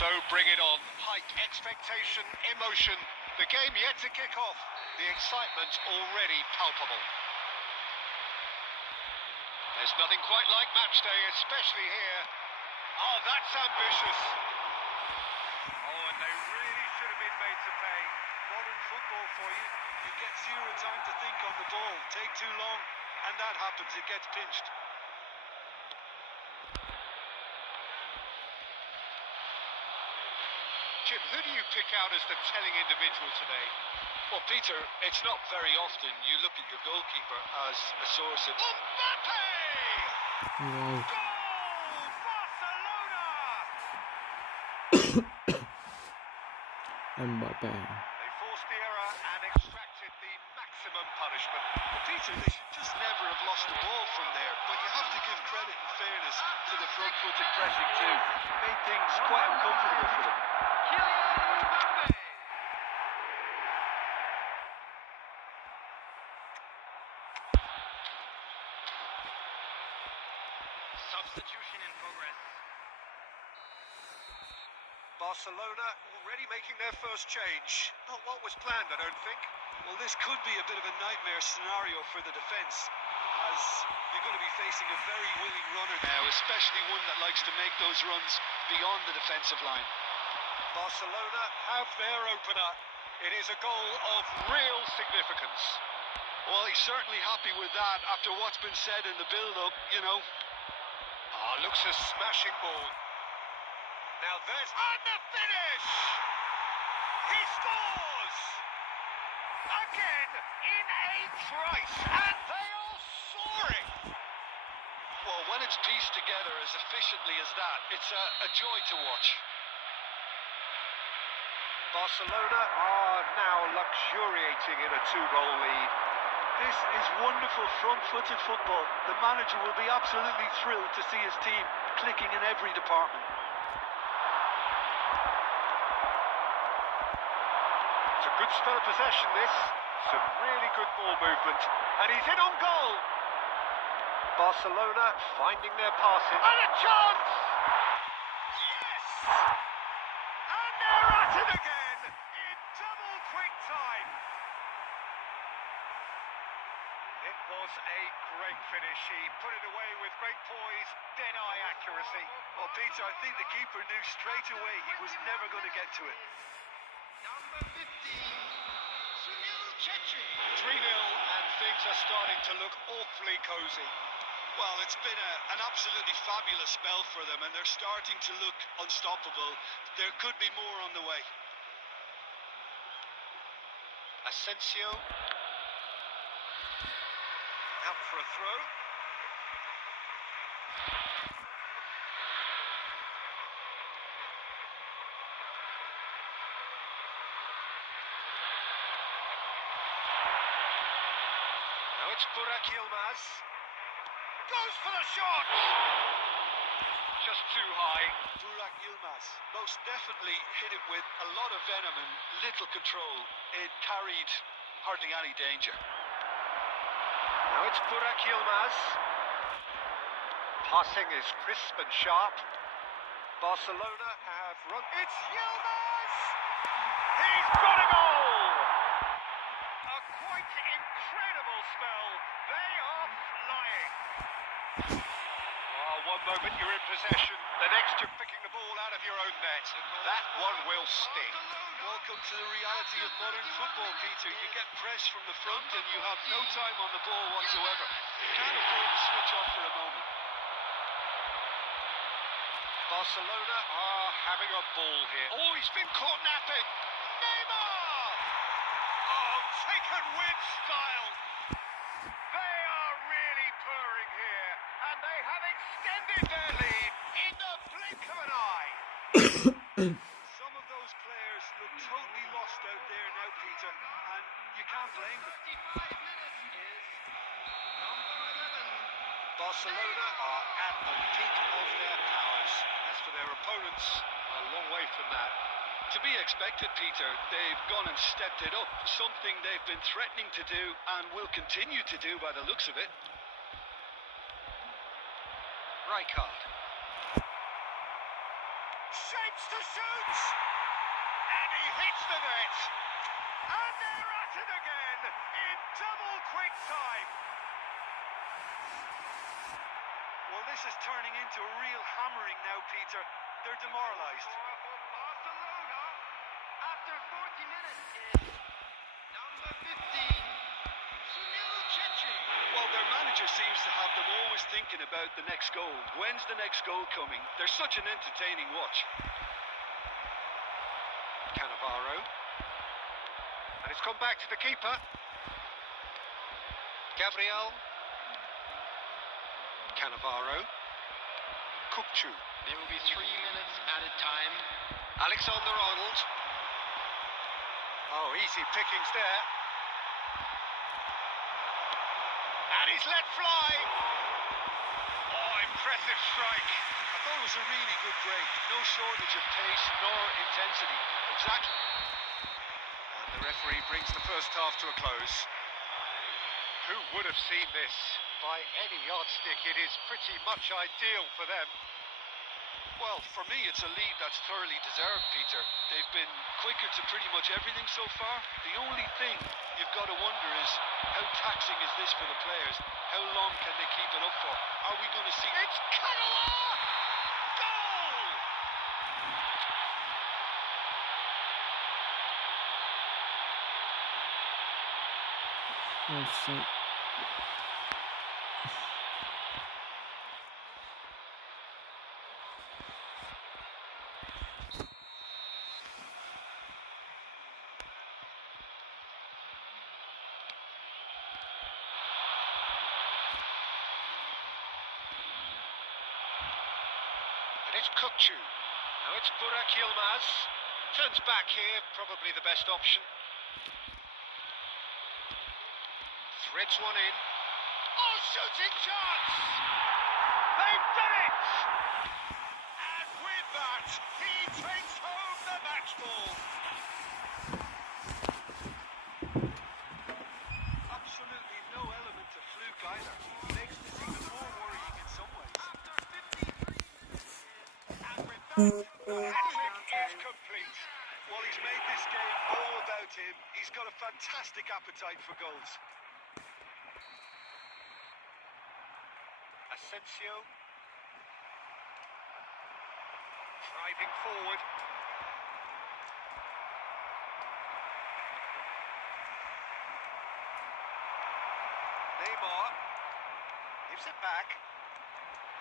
So bring it on. Hype, expectation, emotion. The game yet to kick off. The excitement already palpable. There's nothing quite like match day, especially here. Oh, that's ambitious. Oh, and they really should have been made to pay. Modern football for you. You get zero time to think on the ball. Take too long, and that happens. It gets pinched. Jim, who do you pick out as the telling individual today? Well, Peter, it's not very often you look at your goalkeeper as a source of... Mbappe! Wow. Goal! Barcelona! Mbappe. They forced the error and extracted the maximum punishment. Well, Peter, they should just never have lost the ball from there, but you have to give credit and fairness to the front-footed pressing too. Made things quite uncomfortable for them. Substitution in progress. Barcelona already making their first change. Not what was planned, I don't think. Well, this could be a bit of a nightmare scenario for the defence, as you're going to be facing a very willing runner now, especially one that likes to make those runs beyond the defensive line. Barcelona have their opener. It is a goal of real significance. Well, he's certainly happy with that after what's been said in the build-up, you know. Ah, looks a smashing ball. Now there's... And the finish! He scores! Again in a trice, and they are soaring! Well, when it's pieced together as efficiently as that, it's a joy to watch. Barcelona are now luxuriating in a two-goal lead. This is wonderful front-footed football. The manager will be absolutely thrilled to see his team clicking in every department. It's a good spell of possession, this. Some really good ball movement. And he's in on goal. Barcelona finding their passing. And a chance! Yes! And they're at it again in double quick time. It was a great finish. He put it away with great poise, dead-eye accuracy. Well, Peter, I think the keeper knew straight away he was never going to get to it. Number 15, Sunil Chetri. 3-0 and things are starting to look awfully cosy. Well, it's been an absolutely fabulous spell for them, and they're starting to look unstoppable. There could be more on the way. Asensio. Out for a throw. Now it's Burak Yilmaz. Goes for the shot! Just too high. Burak Yilmaz most definitely hit it with a lot of venom and little control. It carried hardly any danger. Now it's Burak Yilmaz. Passing is crisp and sharp. Barcelona have run. It's Yilmaz! He's got a goal! A quite incredible spell. They are flying. Oh, one moment you're in possession, the next you're picking the ball out of your own net. That one will sting. Welcome to the reality of modern football, Peter. You get press from the front and you have no time on the ball whatsoever. You can't afford to switch off for a moment. Barcelona are having a ball here. Oh, he's been caught napping. Neymar! Oh, taken with style. They are really purring here, and they have extended their lead in the blink of an eye. Some of those players look totally lost out there now, Peter, and you can't blame them. 55 minutes is number 11. Barcelona are at the peak of their powers. As for their opponents, a long way from that. To be expected, Peter. They've gone and stepped it up, something they've been threatening to do and will continue to do by the looks of it. Rijkaard. Shapes to shoot! And he hits the net! And they're at it again in double quick time! Well, this is turning into a real hammering now, Peter. They're demoralised. Barcelona, after 40 minutes, is number 15, Sunil Chetri. Well, their manager seems to have them always thinking about the next goal. When's the next goal coming? They're such an entertaining watch. Cannavaro. And it's come back to the keeper. Gabriel. Cannavaro. Kukçu. There will be 3 minutes added time. Alexander-Arnold. Oh, easy pickings there. And he's let fly. Oh, impressive strike. I thought it was a really good break. No shortage of pace nor intensity. Exactly. And the referee brings the first half to a close. Who would have seen this? By any yardstick, it is pretty much ideal for them. Well, for me, it's a lead that's thoroughly deserved, Peter. They've been quicker to pretty much everything so far. The only thing you've got to wonder is how taxing is this for the players? How long can they keep it up for? Are we going to see... It's Cannavaro! Goal! Oh, shit. And it's Kukçu. Now it's Burak Yilmaz. Turns back here, probably the best option. Threads one in. Oh, shooting chance! They've done it! And with that, he takes home the match ball. Absolutely no element of fluke either. Makes this even more worrying in some ways. And with that, the hat-trick is complete. Well, he's made this game all about him. He's got a fantastic appetite for goals. Asensio. Driving forward. Neymar. Gives it back.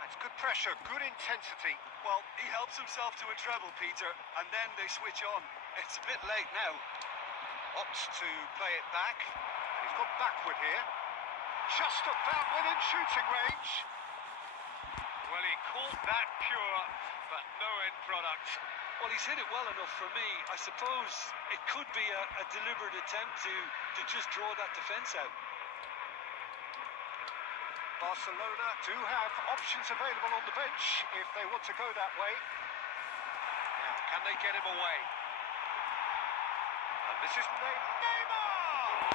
That's good pressure, good intensity. Well, he helps himself to a treble, Peter, and then they switch on. It's a bit late now. Opts to play it back. And he's gone backward here. Just about within shooting range. Well, he caught that pure, but no end product. Well, he's hit it well enough for me. I suppose it could be a deliberate attempt to just draw that defence out. Barcelona do have options available on the bench if they want to go that way. Now, can they get him away? And this is Neymar!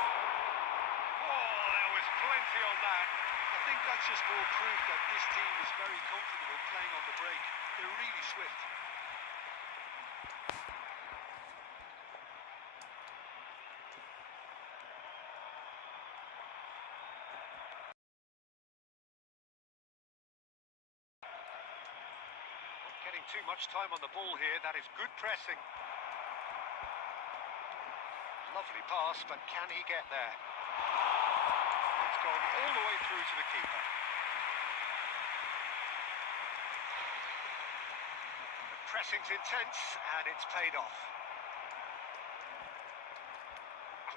Oh, there was plenty on that. I think that's just more proof that this team is very comfortable playing on the break. They're really swift. getting too much time on the ball here. That is good pressing. Lovely pass, but can he get there? It's gone all the way through to the keeper. The pressing's intense, and it's paid off.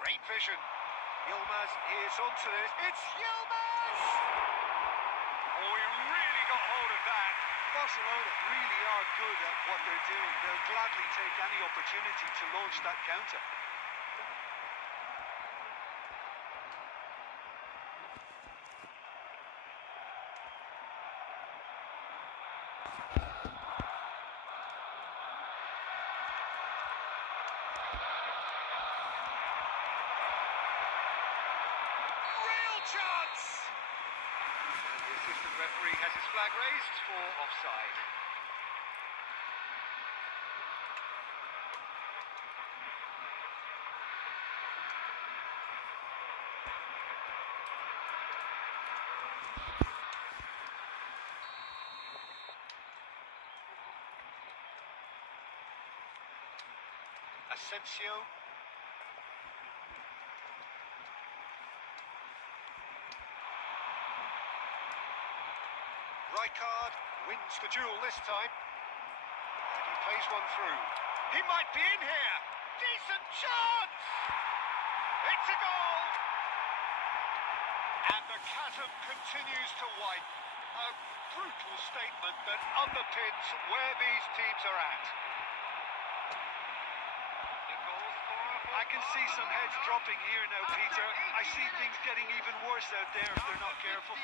Great vision. Yilmaz is onto this. It's Yilmaz! Oh, he really got hold of that. Barcelona really are good at what they're doing. They'll gladly take any opportunity to launch that counter. Real chance! And the assistant referee has his flag raised for offside. Asensio. Rijkaard wins the duel this time. And he plays one through. He might be in here. Decent chance! It's a goal! And the chasm continues to widen. A brutal statement that underpins where these teams are at. I can see some heads dropping here now, Peter. I see things getting even worse out there if they're not careful.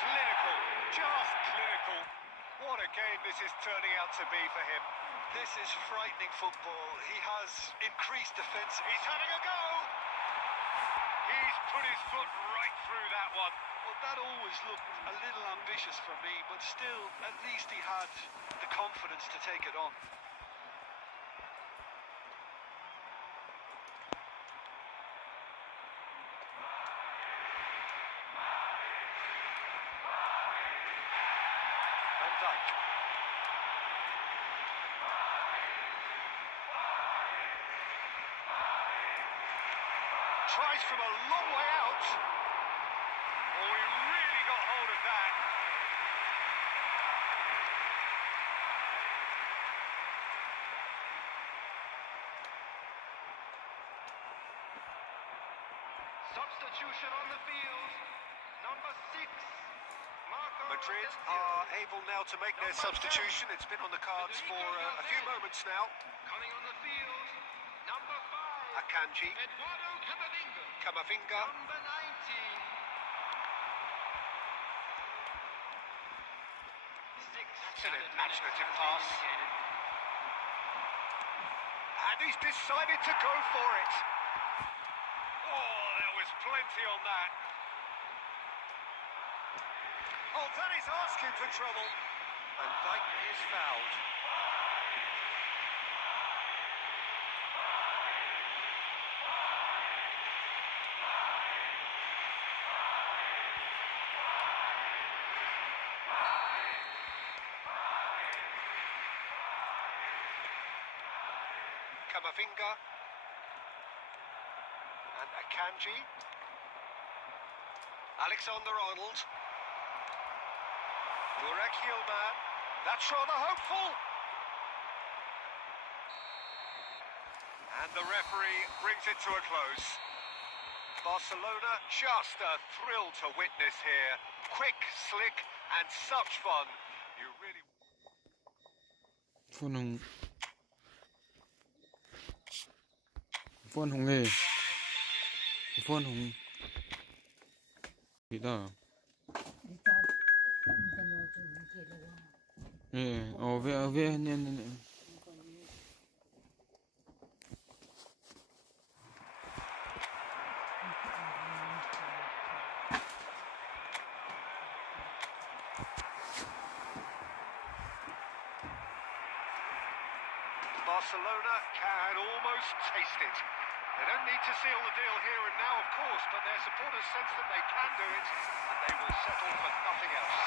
Clinical, just clinical. What a game this is turning out to be for him. This is frightening football. He has increased defensive. He's having a go! He's put his foot right through that one. Well, that always looked a little ambitious for me, but still, at least he had the confidence to take it on. Van Dijk. Tries from a long way out. Oh, he really got hold of that. Substitution on the field. Number 6. Madrid are able now to make their substitution. It's been on the cards for a few moments now. Coming on the field. Number 5. Akanji, Eduardo Camavinga. Camavinga, Number 19. 6. That's an imaginative pass. And he's decided to go for it. Oh, there was plenty on that. Oh, that is asking for trouble. And Dijk is fouled. Camavinga. And Akanji. Alexander-Arnold. Burak Yilmaz. That's rather hopeful. And the referee brings it to a close. Barcelona, just a thrill to witness here. Quick, slick, and such fun. You really... phone hùng hề phone hùng thì đó về nè Barcelona can almost taste it. They don't need to seal the deal here and now, of course, but their supporters sense that they can do it, and they will settle for nothing else.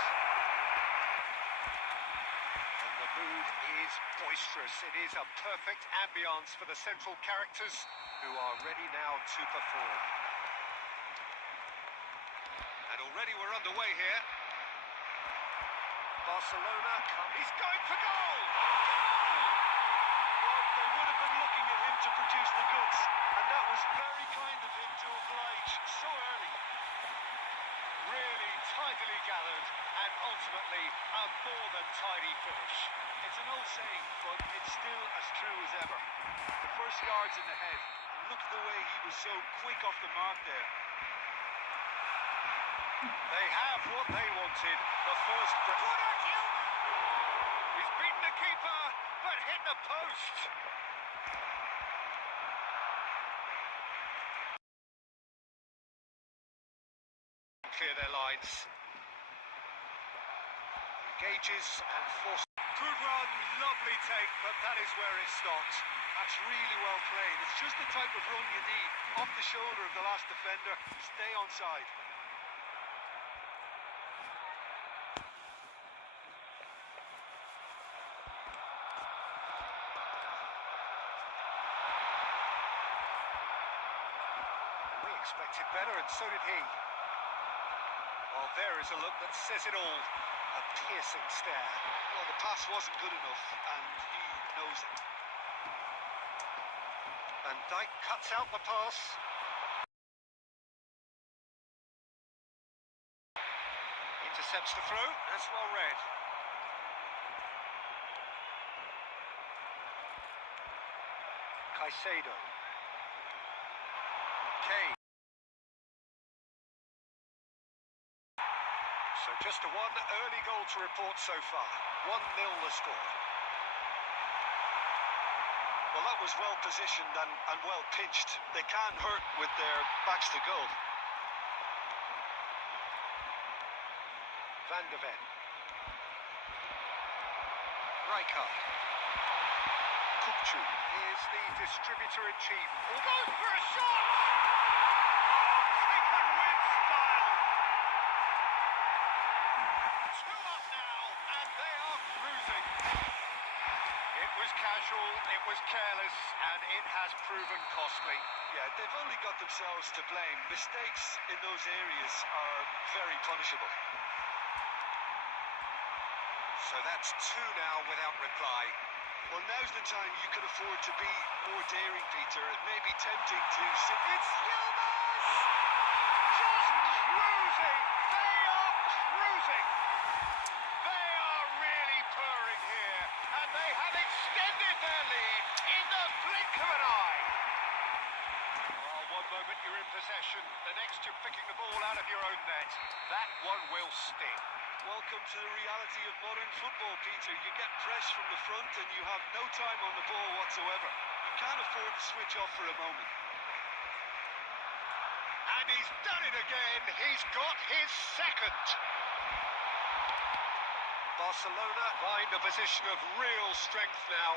is boisterous. It is a perfect ambience for the central characters who are ready now to perform. And already we're underway here. Barcelona, he's going for goal! Well, they would have been looking at him to produce the goods, and that was very kind of him to oblige so early. Really tidily gathered, and ultimately a more than tidy finish. It's an old saying, but it's still as true as ever. The first yard's in the head, and look at the way he was so quick off the mark there. They have what they wanted, the first break. He's beaten the keeper, but hit the post. Clear their lines. Engages and forces. Good run, lovely take, but that is where it stopped. That's really well played. It's just the type of run you need. Off the shoulder of the last defender, stay onside. We expected better, and so did he. Well, there is a look that says it all. A piercing stare. Well, the pass wasn't good enough, and he knows it. Van Dijk cuts out the pass. Intercepts the throw. That's well read. Caicedo. Kane. So just a one early goal to report so far. 1-0 the score. Well, that was well positioned and well pitched. They can hurt with their backs to goal. Van de Ven. Rijkaard. Kukçu is the distributor-in-chief. Going for a shot! Taken with style. 2 up now, and they are cruising. It was casual, it was careless, and it has proven costly. Yeah, they've only got themselves to blame. Mistakes in those areas are very punishable. So that's 2 now without reply. Well, now's the time you could afford to be more daring, Peter. It may be tempting to sit... It's Yilmaz! Just cruising! They are cruising! They are really purring here, and they have extended their lead in the blink of an eye. Well, one moment you're in possession, the next you're picking the ball out of your own net. That one will sting. Welcome to the reality of modern football, Peter. You get press from the front and you have no time on the ball whatsoever. You can't afford to switch off for a moment. And he's done it again. He's got his second. Barcelona find a position of real strength now.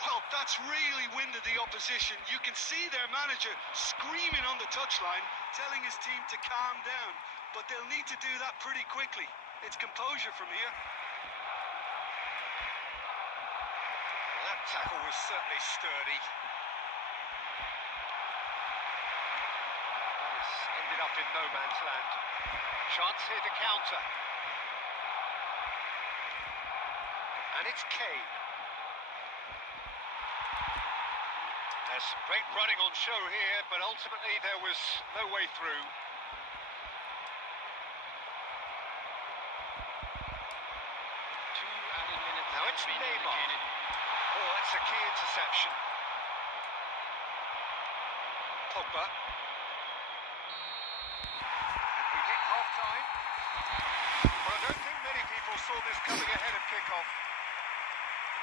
Well, that's really winded the opposition. You can see their manager screaming on the touchline, telling his team to calm down. But they'll need to do that pretty quickly. It's composure from here. Well, that tackle was certainly sturdy. That has ended up in no man's land. Chance here to counter. And it's Kane. There's some great running on show here, but ultimately there was no way through. Now it's Neymar. Oh, that's a key interception. Pogba. And we hit half-time. Well, I don't think many people saw this coming ahead of kick-off.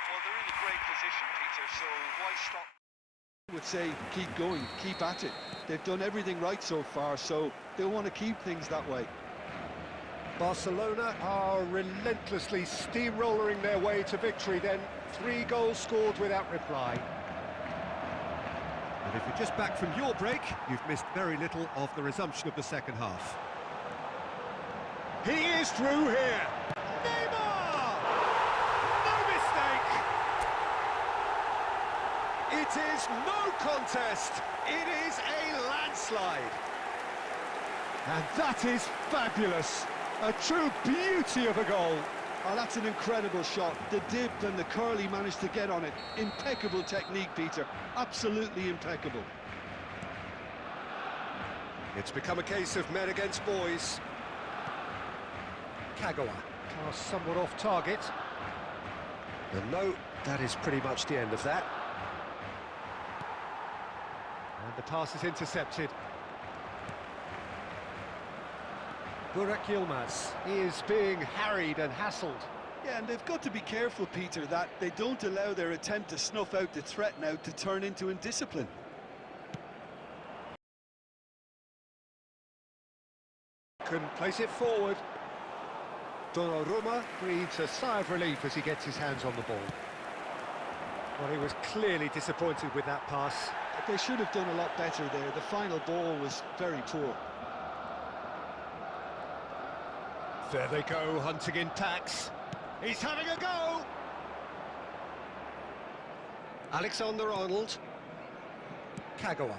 Well, they're in a great position, Peter, so why stop? I would say keep going, keep at it. They've done everything right so far, so they'll want to keep things that way. Barcelona are relentlessly steamrolling their way to victory then. 3 goals scored without reply. And if you're just back from your break, you've missed very little of the resumption of the second half. He is through here. Neymar! No mistake! It is no contest. It is a landslide. And that is fabulous. A true beauty of a goal. Oh, that's an incredible shot. The dip and the curl he managed to get on it. Impeccable technique, Peter. Absolutely impeccable. It's become a case of men against boys. Kagawa, pass somewhat off target. And no, that is pretty much the end of that. And the pass is intercepted. Burak Yilmaz is being harried and hassled. Yeah, and they've got to be careful, Peter, that they don't allow their attempt to snuff out the threat now to turn into indiscipline. Can place it forward. Donnarumma breathes a sigh of relief as he gets his hands on the ball. Well, he was clearly disappointed with that pass. They should have done a lot better there. The final ball was very poor. There they go, hunting in packs. He's having a go! Alexander-Arnold. Kagawa.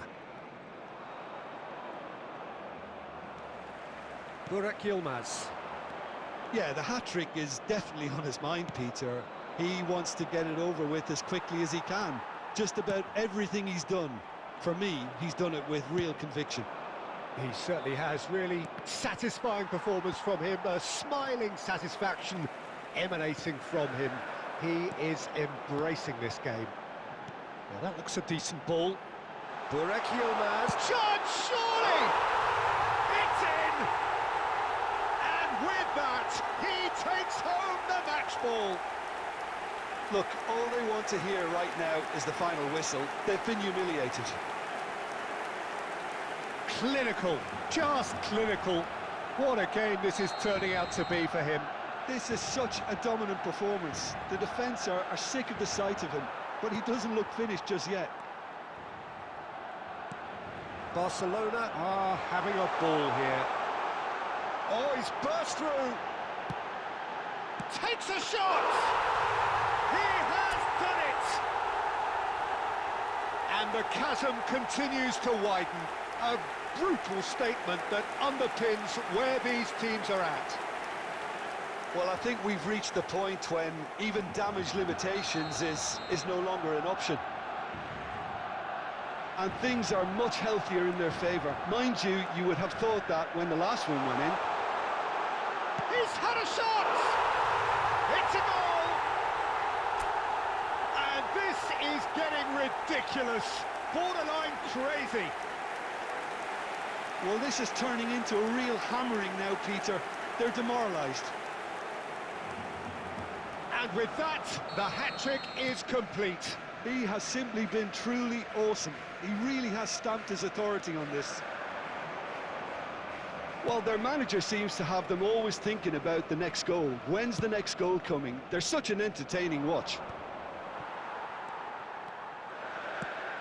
Burak Yilmaz. Yeah, the hat-trick is definitely on his mind, Peter. He wants to get it over with as quickly as he can. Just about everything he's done, for me, he's done it with real conviction. He certainly has. Really satisfying performance from him. A smiling satisfaction emanating from him. He is embracing this game. Now that looks a decent ball. Burak Yilmaz. Chance, surely! It's in! And with that, he takes home the match ball. Look, all they want to hear right now is the final whistle. They've been humiliated. Clinical, just clinical. What a game this is turning out to be for him. This is such a dominant performance. The defence are sick of the sight of him, but he doesn't look finished just yet. Barcelona are having a ball here. Oh, he's burst through. Takes a shot! He has done it! And the chasm continues to widen. A brutal statement that underpins where these teams are at. Well, I think we've reached the point when even damage limitations is no longer an option. And things are much healthier in their favour. Mind you, you would have thought that when the last one went in. He's had a shot! It's a goal! And this is getting ridiculous. Borderline crazy. Well, this is turning into a real hammering now, Peter. They're demoralised. And with that, the hat-trick is complete. He has simply been truly awesome. He really has stamped his authority on this. Well, their manager seems to have them always thinking about the next goal. When's the next goal coming? They're such an entertaining watch.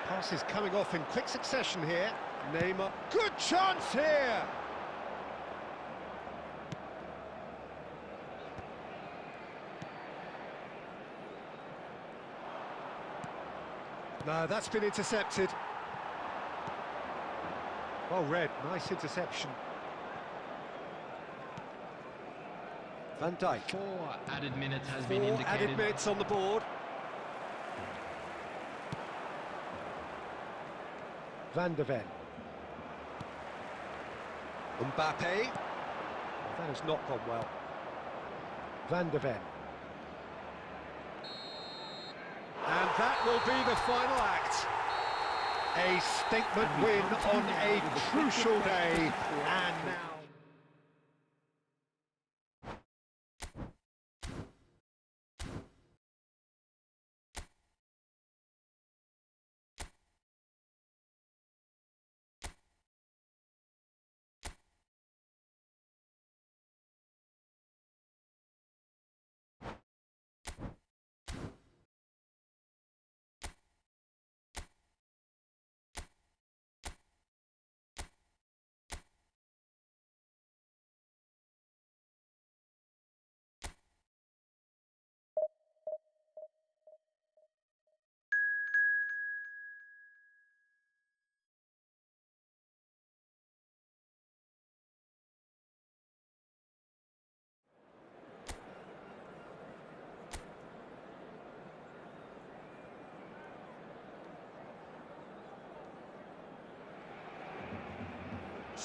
Passes coming off in quick succession here. Neymar, good chance here! No, that's been intercepted. Well read, nice interception. Van Dijk. 4 added minutes has been 4 indicated. added minutes on the board. Van de Ven. Mbappe. That has not gone well. Van de Ven. And that will be the final act. A statement win on a crucial day, and now...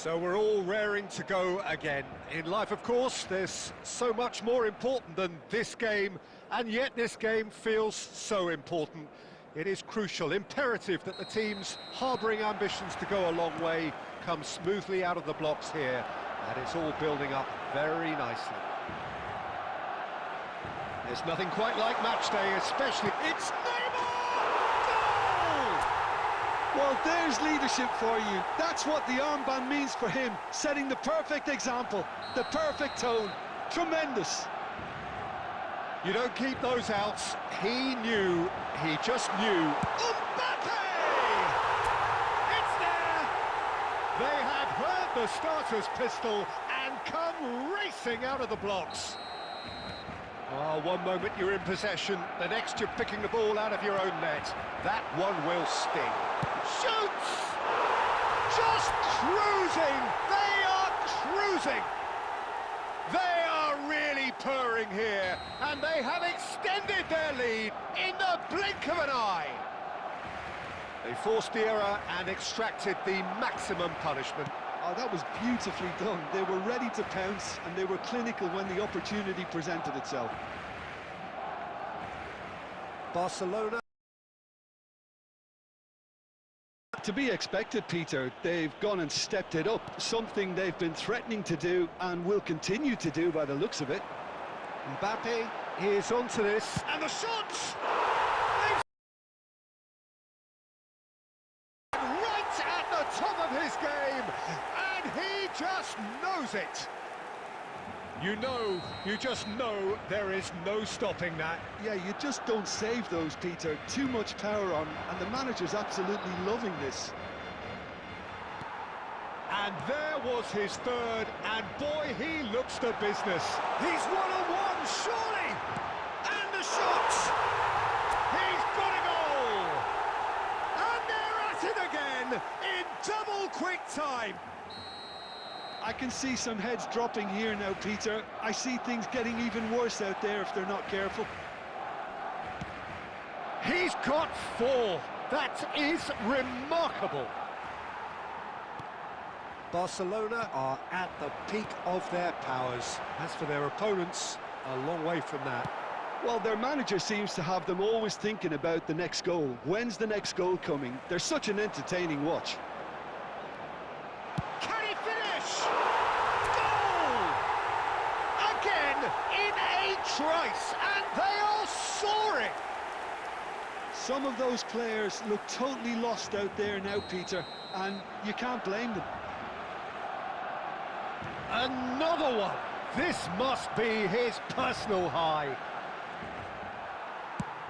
So we're all raring to go again. In life, of course, there's so much more important than this game, and yet this game feels so important. It is crucial, imperative that the teams harbouring ambitions to go a long way come smoothly out of the blocks here, and it's all building up very nicely. There's nothing quite like match day, especially... It's Neymar! Goal! Well, there's leadership for you. That's what the armband means for him, setting the perfect example, the perfect tone. Tremendous. You don't keep those outs. He knew, he just knew. Mbappe! It's there! They have heard the starter's pistol and come racing out of the blocks. Oh, one moment you're in possession, the next you're picking the ball out of your own net. That one will sting. Shoots! Just cruising! They are cruising! They are really purring here, and they have extended their lead in the blink of an eye. They forced the error and extracted the maximum punishment. Oh, that was beautifully done. They were ready to pounce, and they were clinical when the opportunity presented itself. Barcelona. To be expected, Peter. They've gone and stepped it up, something they've been threatening to do and will continue to do by the looks of it. Mbappe is onto this, and the shots! Right at the top of his game, and he just knows it. You just know there is no stopping that. Yeah, you just don't save those, Peter. Too much power on, and the manager's absolutely loving this. And there was his third, and boy, he looks the business. He's one-on-one, surely! And the shots! He's got a goal! And they're at it again, in double quick time. I can see some heads dropping here now, Peter. I see things getting even worse out there if they're not careful. He's got 4. That is remarkable. Barcelona are at the peak of their powers. As for their opponents, a long way from that. Well, their manager seems to have them always thinking about the next goal. When's the next goal coming? They're such an entertaining watch. Can he finish? Goal! Again, in a trice, and they are soaring! Some of those players look totally lost out there now, Peter, and you can't blame them. Another one! This must be his personal high.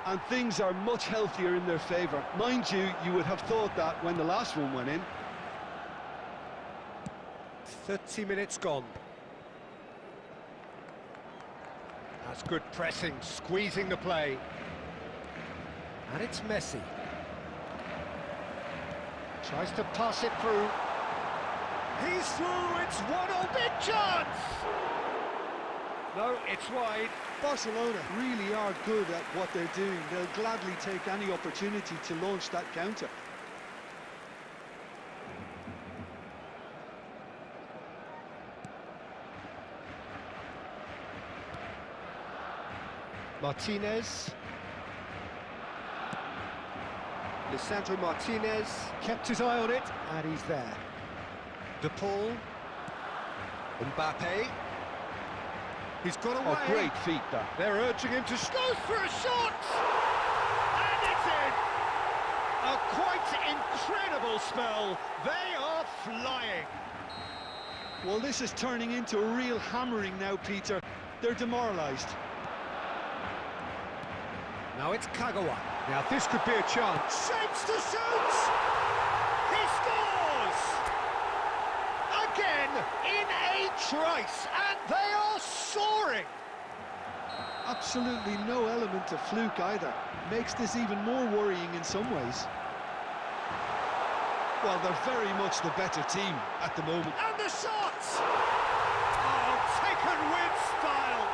And things are much healthier in their favour. Mind you, you would have thought that when the last one went in. 30 minutes gone. That's good pressing, squeezing the play. And it's Messi. Tries to pass it through. He's through, it's 1-0, big chance! No, it's wide. Barcelona really are good at what they're doing. They'll gladly take any opportunity to launch that counter. Martinez. Lisandro Martinez kept his eye on it, and he's there. De Paul. Mbappe. He's got away. Oh, great feet, that. They're urging him to go for a shot! And it's in! A quite incredible spell. They are flying. Well, this is turning into a real hammering now, Peter. They're demoralised. Now it's Kagawa. Now this could be a chance. Shapes to shoot! He scores! Again, in a trice, and they are soaring! Absolutely no element of fluke either. Makes this even more worrying in some ways. Well, they're very much the better team at the moment. And the shots! Oh, taken with style!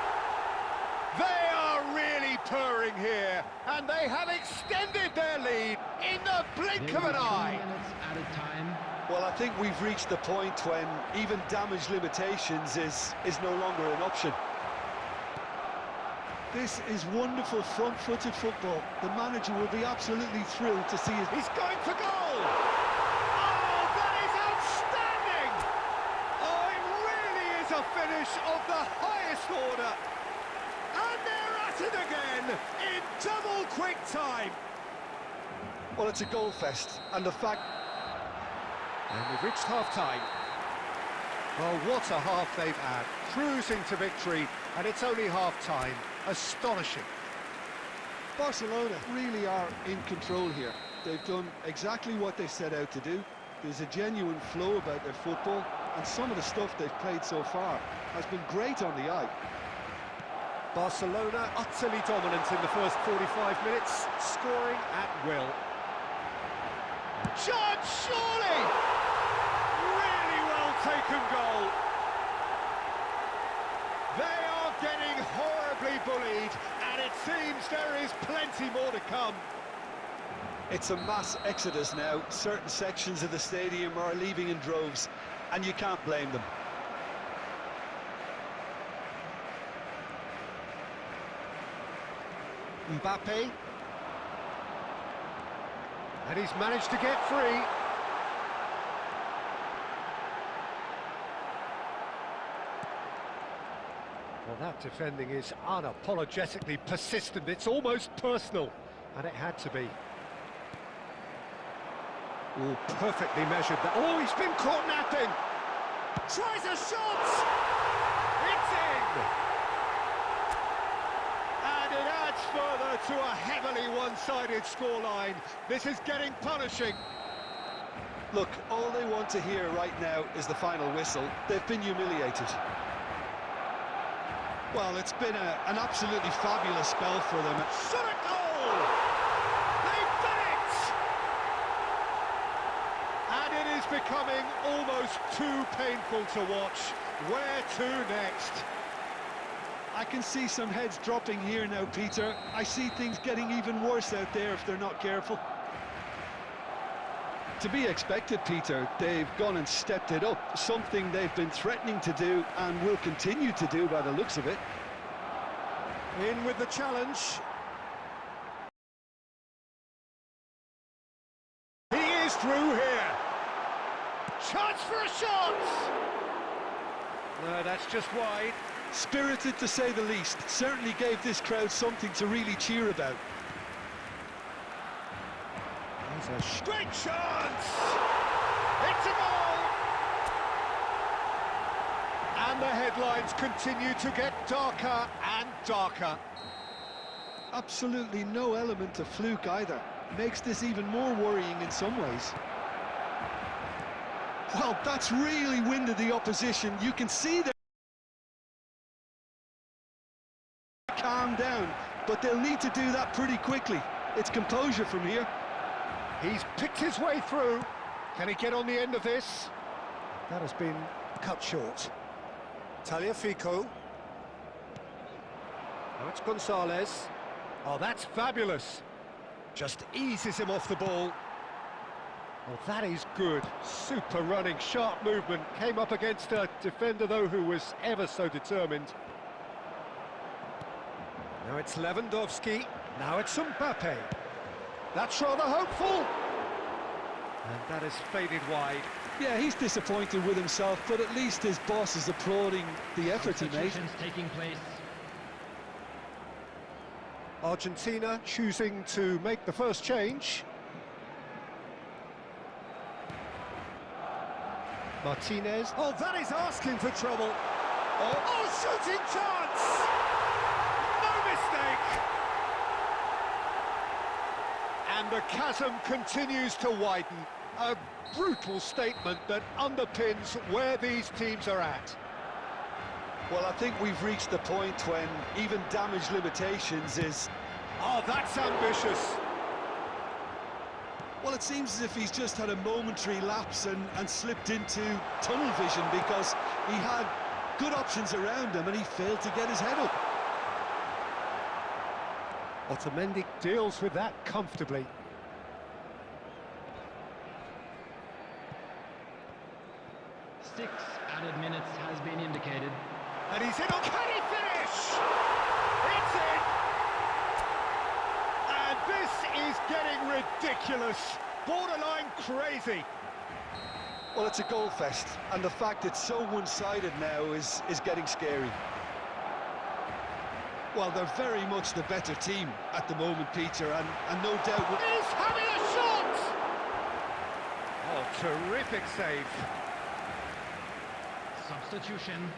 They are really purring here, and they have extended their lead in the blink of an eye. 2 minutes at a time. Well, I think we've reached the point when even damage limitations is no longer an option. This is wonderful front-footed football. The manager will be absolutely thrilled to see it. He's going for goal! Oh, that is outstanding! Oh, it really is a finish of the highest order. And they're at it again in double quick time. Well, it's a goal fest, and the fact... And we've reached half-time. Well, what a half they've had. Cruising to victory, and it's only half-time. Astonishing. Barcelona really are in control here. They've done exactly what they set out to do. There's a genuine flow about their football, and some of the stuff they've played so far has been great on the eye. Barcelona utterly dominant in the first 45 minutes, scoring at will. Chance, surely! Really well taken goal. They are getting horribly bullied, and it seems there is plenty more to come. It's a mass exodus now. Certain sections of the stadium are leaving in droves, and you can't blame them. Mbappe. And he's managed to get free. Well, that defending is unapologetically persistent. It's almost personal, and it had to be. Oh, perfectly measured. Oh, he's been caught napping. Tries a shot. It's in. And it adds further to a heavily one-sided scoreline. This is getting punishing. Look, all they want to hear right now is the final whistle. They've been humiliated. Well, it's been an absolutely fabulous spell for them. Shot a goal! They've done it! And it is becoming almost too painful to watch. Where to next? I can see some heads dropping here now, Peter. I see things getting even worse out there if they're not careful. To be expected, Peter. They've gone and stepped it up, something they've been threatening to do and will continue to do by the looks of it. In with the challenge. He is through here. Chance for a shot! No, that's just wide. Spirited to say the least. Certainly gave this crowd something to really cheer about. There's a great chance! It's a goal! And the headlines continue to get darker and darker. Absolutely no element of fluke either. Makes this even more worrying in some ways. Well, that's really winded the opposition. You can see they're calm down, but they'll need to do that pretty quickly. It's composure from here. He's picked his way through. Can he get on the end of this? That has been cut short. Tagliafico. Now it's Gonzalez. Oh, that's fabulous. Just eases him off the ball. Oh, that is good. Super running, sharp movement. Came up against a defender, though, who was ever so determined. Now it's Lewandowski. Now it's Mbappe. That's rather hopeful. And that has faded wide. Yeah, he's disappointed with himself, but at least his boss is applauding the effort he made. Taking place. Argentina choosing to make the first change. Martinez. Oh, that is asking for trouble. Oh, shooting chance! No mistake! And the chasm continues to widen. A brutal statement that underpins where these teams are at. Well, I think we've reached the point when even damage limitations is... Oh, that's ambitious. Well, it seems as if he's just had a momentary lapse and slipped into tunnel vision because he had good options around him and he failed to get his head up. Otamendi deals with that comfortably. Added minutes has been indicated. And he's in. Can he finish? It's in! And this is getting ridiculous. Borderline crazy. Well, it's a goal fest, and the fact it's so one-sided now is getting scary. Well, they're very much the better team at the moment, Peter, and no doubt... He's having a shot! Oh, terrific save. Substitution.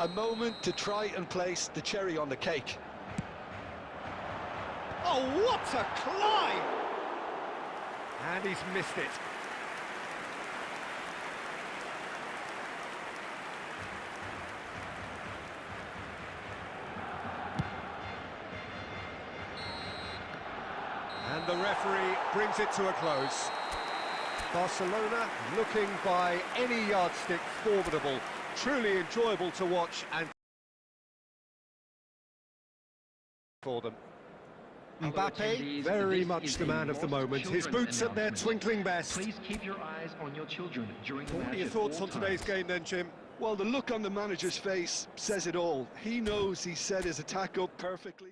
A moment to try and place the cherry on the cake. Oh, what a climb! And he's missed it. And the referee brings it to a close. Barcelona looking by any yardstick formidable, truly enjoyable to watch and for them. Mbappe, very much the man of the moment. His boots at their twinkling best. Please keep your eyes on your children during the match. What are your at thoughts all on today's times. game then, Jim? Well, the look on the manager's face says it all. He knows he set his attack up perfectly.